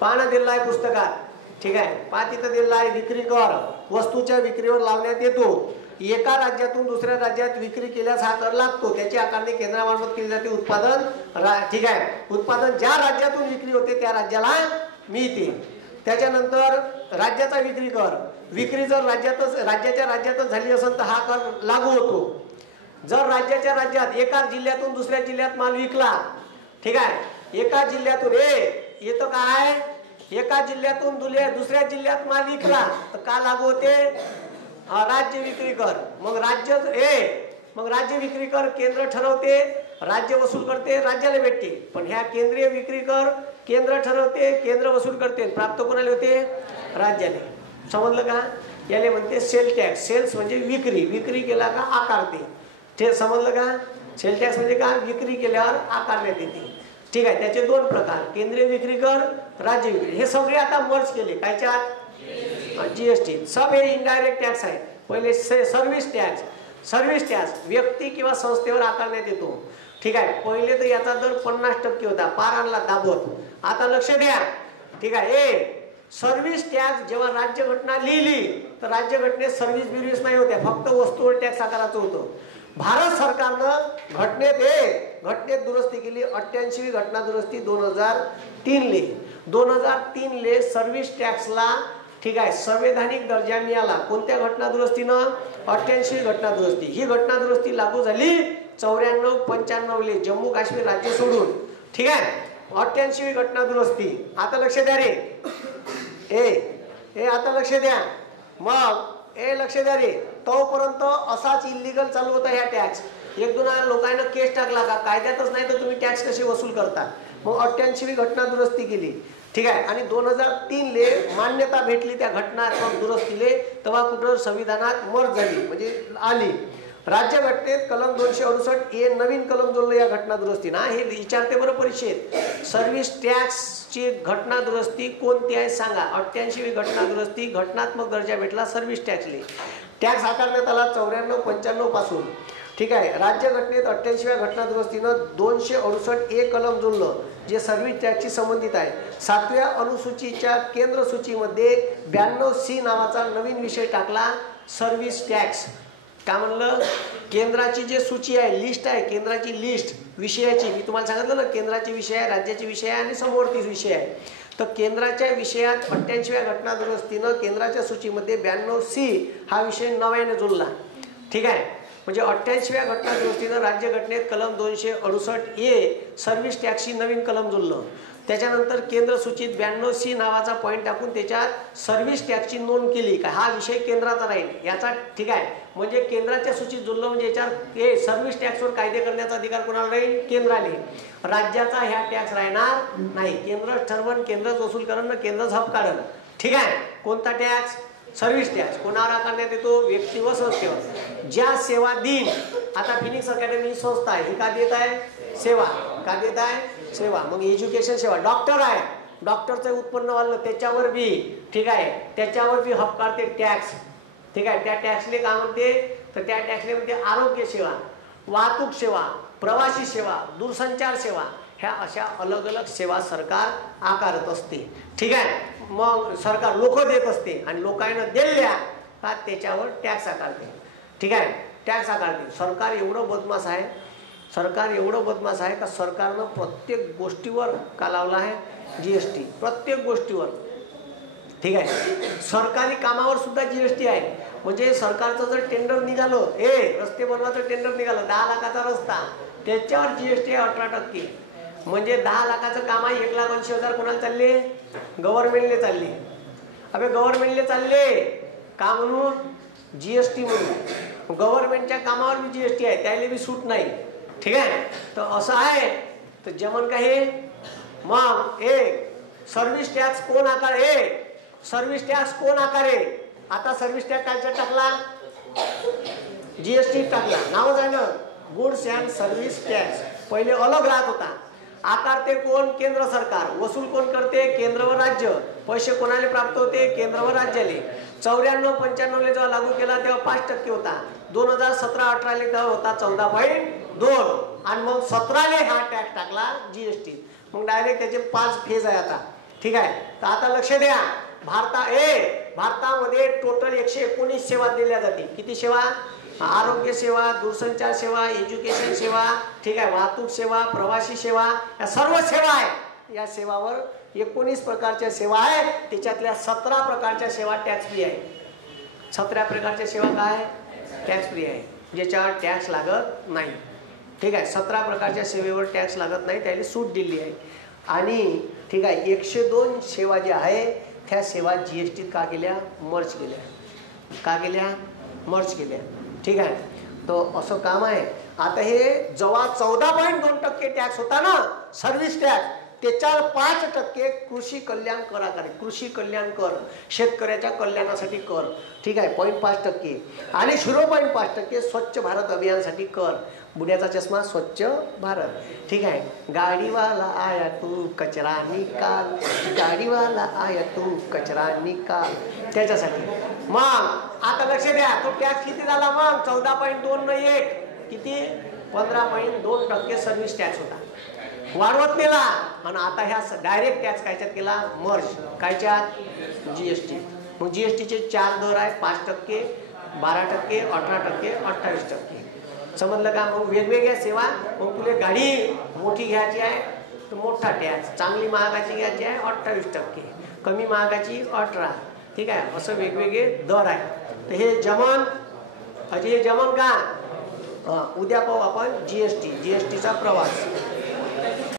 पहा ना दिलाय पुस्तकात. ठीक आहे, पहा तिथं दिलं आहे विक्री कर वस्तूच्या विक्रीवर लावण्यात येतो. एका राज्यातून दुसऱ्या राज्यात विक्री केल्यास हा कर लागतो. त्याची आकारणी केंद्रामार्फत केली जाते. उत्पादन ठीक आहे, उत्पादन ज्या राज्यातून विक्री होते त्या राज्याला मिळते. त्याच्यानंतर राज्याचा विक्री कर, विक्री जर राज्याच्या राज्यातच झाली असेल तर हा कर लागू होतो. जर राज्याच्या राज्यात एका जिल्ह्यातून दुसऱ्या जिल्ह्यात माल विकला, ठीक आहे, एका जिल्ह्यातून येतं काय, एका जिल्ह्यातून दुसऱ्या जिल्ह्यात माल विकला तर का लागू होते? राज्य विक्री कर. मग राज्य विक्री कर केंद्र ठरवते, राज्य वसूल करते, राज्याला भेटते. पण ह्या केंद्रीय विक्री कर केंद्र ठरवते, केंद्र वसूल करते, प्राप्त कोणाला होते? राज्याने. समजलं का? याले म्हणते सेल टॅक्स. सेल्स म्हणजे विक्री, विक्री केला का आकारते. ते समजलं का? सेल टॅक्स म्हणजे का? विक्री केल्यावर आकारण्यात येते. ठीक आहे, त्याचे दोन प्रकार, केंद्रीय विक्री कर, राज्य विक्री. हे सगळे आता मर्ज केले कायच्यात? GST. सब हे इनडायरेक्ट टॅक्स आहे. पहिले सर्व्हिस टॅक्स. सर्व्हिस टॅक्स व्यक्ती किंवा संस्थेवर आकारण्यात येतो. ठीक आहे, पहिले तर याचा दर 50% होता, पार आणला दाबत. आता लक्ष द्या. ठीक आहे, सर्व्हिस टॅक्स जेव्हा राज्यघटना लिहिली तर राज्यघटनेत सर्व्हिस बिर्व्हिस नाही होत्या, फक्त वस्तूवर टॅक्स आकाराचं होतं. भारत सरकारनं घटनेत दुरुस्ती केली. 88वी घटना दुरुस्ती 2003 ले. 2003 ले सर्व्हिस टॅक्सला ठीक आहे संवैधानिक दर्जा मिळाला. कोणत्या घटना दुरुस्तीनं? 88वी घटना दुरुस्ती. ही घटना दुरुस्ती लागू झाली 94-95 ले, जम्मू काश्मीर राज्य सोडून. ठीक आहे, 88वी घटना दुरुस्ती. आता लक्ष द्या रे. आता लक्ष द्या. मग लक्ष द्या रे, तोपर्यंत असाच इलिगल चालू होता ह्या टॅक्स. एक दोन लोकांना केस टाकला का कायद्यातच नाही तर तुम्ही टॅक्स कसे वसूल करता. मग 88वी घटना दुरुस्ती केली. ठीक आहे, आणि 2003 ले मान्यता भेटली त्या घटना दुरुस्तीले. तेव्हा कुठं संविधानात मर्ज झाली म्हणजे आली. राज्यघटनेत कलम 268A नवीन कलम जोडलं या घटना दुरुस्तीना. हे विचारते बरं परीक्षेत, सर्व्हिस टॅक्सची घटना दुरुस्ती कोणती आहे सांगा. 88वी घटना दुरुस्ती, घटनात्मक दर्जा भेटला सर्व्हिस टॅक्सले. टॅक्स आकारण्यात आला 94-95 पासून. ठीक आहे, राज्यघटनेत 88व्या घटना दुरुस्तीनं 268A कलम जोडलं जे सर्व्हिस टॅक्सशी संबंधित आहे. 7व्या अनुसूचीच्या केंद्र सूचीमध्ये 92C नावाचा नवीन विषय टाकला, सर्व्हिस टॅक्स. काय म्हणलं? केंद्राची जी सूची आहे, लिस्ट आहे, केंद्राची लिस्ट विषयाची. मी तुम्हाला सांगितलं ना, केंद्राचे विषय आहे, राज्याचे विषय आहे आणि समवर्ती विषय आहे. तर केंद्राच्या विषयात 88व्या घटना दुरुस्तीनं केंद्राच्या सूचीमध्ये 92C हा विषय नव्याने जोडला. ठीक आहे, म्हणजे 88व्या घटना दुरुस्तीनं राज्यघटनेत कलम 268A सर्व्हिस टॅक्सची नवीन कलम जोडलं. त्याच्यानंतर केंद्र सूचीत 92C नावाचा पॉईंट टाकून त्याच्यात सर्व्हिस टॅक्सची नोंद केली का हा विषय केंद्राचा राहील याचा. ठीक आहे, म्हणजे केंद्राच्या सूचीत जोडलं म्हणजे याच्यावर सर्व्हिस टॅक्सवर कायदे करण्याचा अधिकार कोणाला राहील? केंद्राने. राज्याचा ह्या टॅक्स राहणार नाही. केंद्र ठरवण, केंद्रच वसूल करणं, केंद्रच हप काढणं. ठीक आहे, कोणता टॅक्स? Service tax. कोणावर आकारण्यात येतो? व्यक्ती व संस्थेवर. ज्या सेवा दिन, आता फिनिक्स अकॅडमी संस्था आहे, ही का देत आहे? सेवा. का देत आहे सेवा. मग एज्युकेशन सेवा, डॉक्टर आहे, डॉक्टरचं उत्पन्न वाढलं त्याच्यावर बी ठीक आहे, त्याच्यावर बी हक्क काढते टॅक्स. ठीक आहे, त्या टॅक्सले काय म्हणते तर त्या टॅक्सले म्हणते आरोग्य सेवा, वाहतूक सेवा, प्रवासी सेवा, दूरसंचार सेवा. ह्या अशा अलग अलग सेवा सरकार आकारत असते. ठीक आहे, मग सरकार लोक देत असते आणि लोकांना दिल्या का त्याच्यावर टॅक्स आकारते. ठीक आहे, टॅक्स आकारते. सरकार एवढं बदमाश आहे, सरकार एवढं बदमाश आहे का सरकारनं प्रत्येक गोष्टीवर का लावला आहे GST, प्रत्येक गोष्टीवर. ठीक आहे, सरकारी कामावर सुद्धा GST आहे. म्हणजे सरकारचं जर टेंडर निघालं, रस्ते बनवायचं टेंडर निघालं 10 लाखाचा रस्ता, त्याच्यावर GST आहे 18%. म्हणजे 10 लाखाचं काम आहे, 1,80,000 कोणाला चालले गव्हर्नमेंटले चालले. अबे गव्हर्नमेंटले चालले का म्हणून GST म्हणून. गव्हर्नमेंटच्या कामावर बी GST आहे, त्याला बी सूट नाही. ठीक आहे, तर असं आहे. तर जमन का हे मग सर्व्हिस टॅक्स कोण आकारे, सर्व्हिस टॅक्स कोण आकारे. आता सर्व्हिस टॅक्स काय टाकला GST टाकला, नाव झालं गुड्स अँड सर्व्हिस टॅक्स. पहिले अलग राहत होता. आकारते कोण केंद्र सरकार, वसूल कोण करते केंद्र व राज्य. पैसे कोणाला प्राप्त होते केंद्र व राज्याले. 94-95 जेव्हा लागू केला तेव्हा 5% होता. 2017-18 होता 14.2 आणि मग 17 हा टॅक्स टाकला GST. मग डायरेक्ट त्याचे 5 फेज आहे आता. ठीक आहे, तर आता लक्ष द्या. भारतामध्ये टोटल 119 सेवा दिल्या जाते. किती सेवा, आरोग्य सेवा, दूरसंचार सेवा, एज्युकेशन सेवा, ठीक आहे, वाहतूक सेवा, प्रवासी सेवा, या सर्व सेवा आहे. या सेवावर 19 प्रकारच्या सेवा आहे. त्याच्यातल्या 17 प्रकारच्या सेवा टॅक्स फ्री आहे. 17 प्रकारच्या सेवा काय टॅक्स फ्री आहे, ज्याच्यावर टॅक्स लागत नाही. ठीक आहे, 17 प्रकारच्या सेवेवर टॅक्स लागत नाही, त्याला सूट दिली आहे. आणि ठीक आहे, 102 सेवा ज्या आहे त्या सेवा GST का केल्या मर्ज केल्या, का केल्या मर्ज केल्या. ठीक आहे, तो असं काम आहे. आता हे जेव्हा 14.2% टॅक्स होता ना सर्व्हिस टॅक्स, त्याच्यावर 5% कृषी कल्याण कर आकारे. कृषी कल्याण कर, शेतकऱ्याच्या कल्याणासाठी कर. ठीक आहे, 0.5% आणि 0.5% स्वच्छ भारत अभियानासाठी कर. बुड्याचा चष्मा स्वच्छ भारत. ठीक आहे, गाडीवाला आया तू कचरा निकाल, गाडीवाला आया तू कचरा निकाल, त्याच्यासाठी. मग आता लक्ष द्या, तो टॅक्स किती झाला मग 14.2 न 1 किती 15.2% सर्व्हिस टॅक्स होता. वाढवत नेला आणि आता ह्या डायरेक्ट टॅक्स कायच्यात केला मर्ज, कायच्यात GST. मग GSTचे 4 दर आहे, 5%, 12%, 18%, 28%. समजलं का. मग वेगवेगळ्या सेवा. मग तुला गाडी मोठी घ्यायची आहे तर मोठा टॅक्स, चांगली महागाची घ्यायची आहे 28%, कमी महागाची 18%. ठीक आहे, असं वेगवेगळे दर आहे. तर हे जमन अजय जमन का उद्या पाहू आपण GSTचा प्रवास.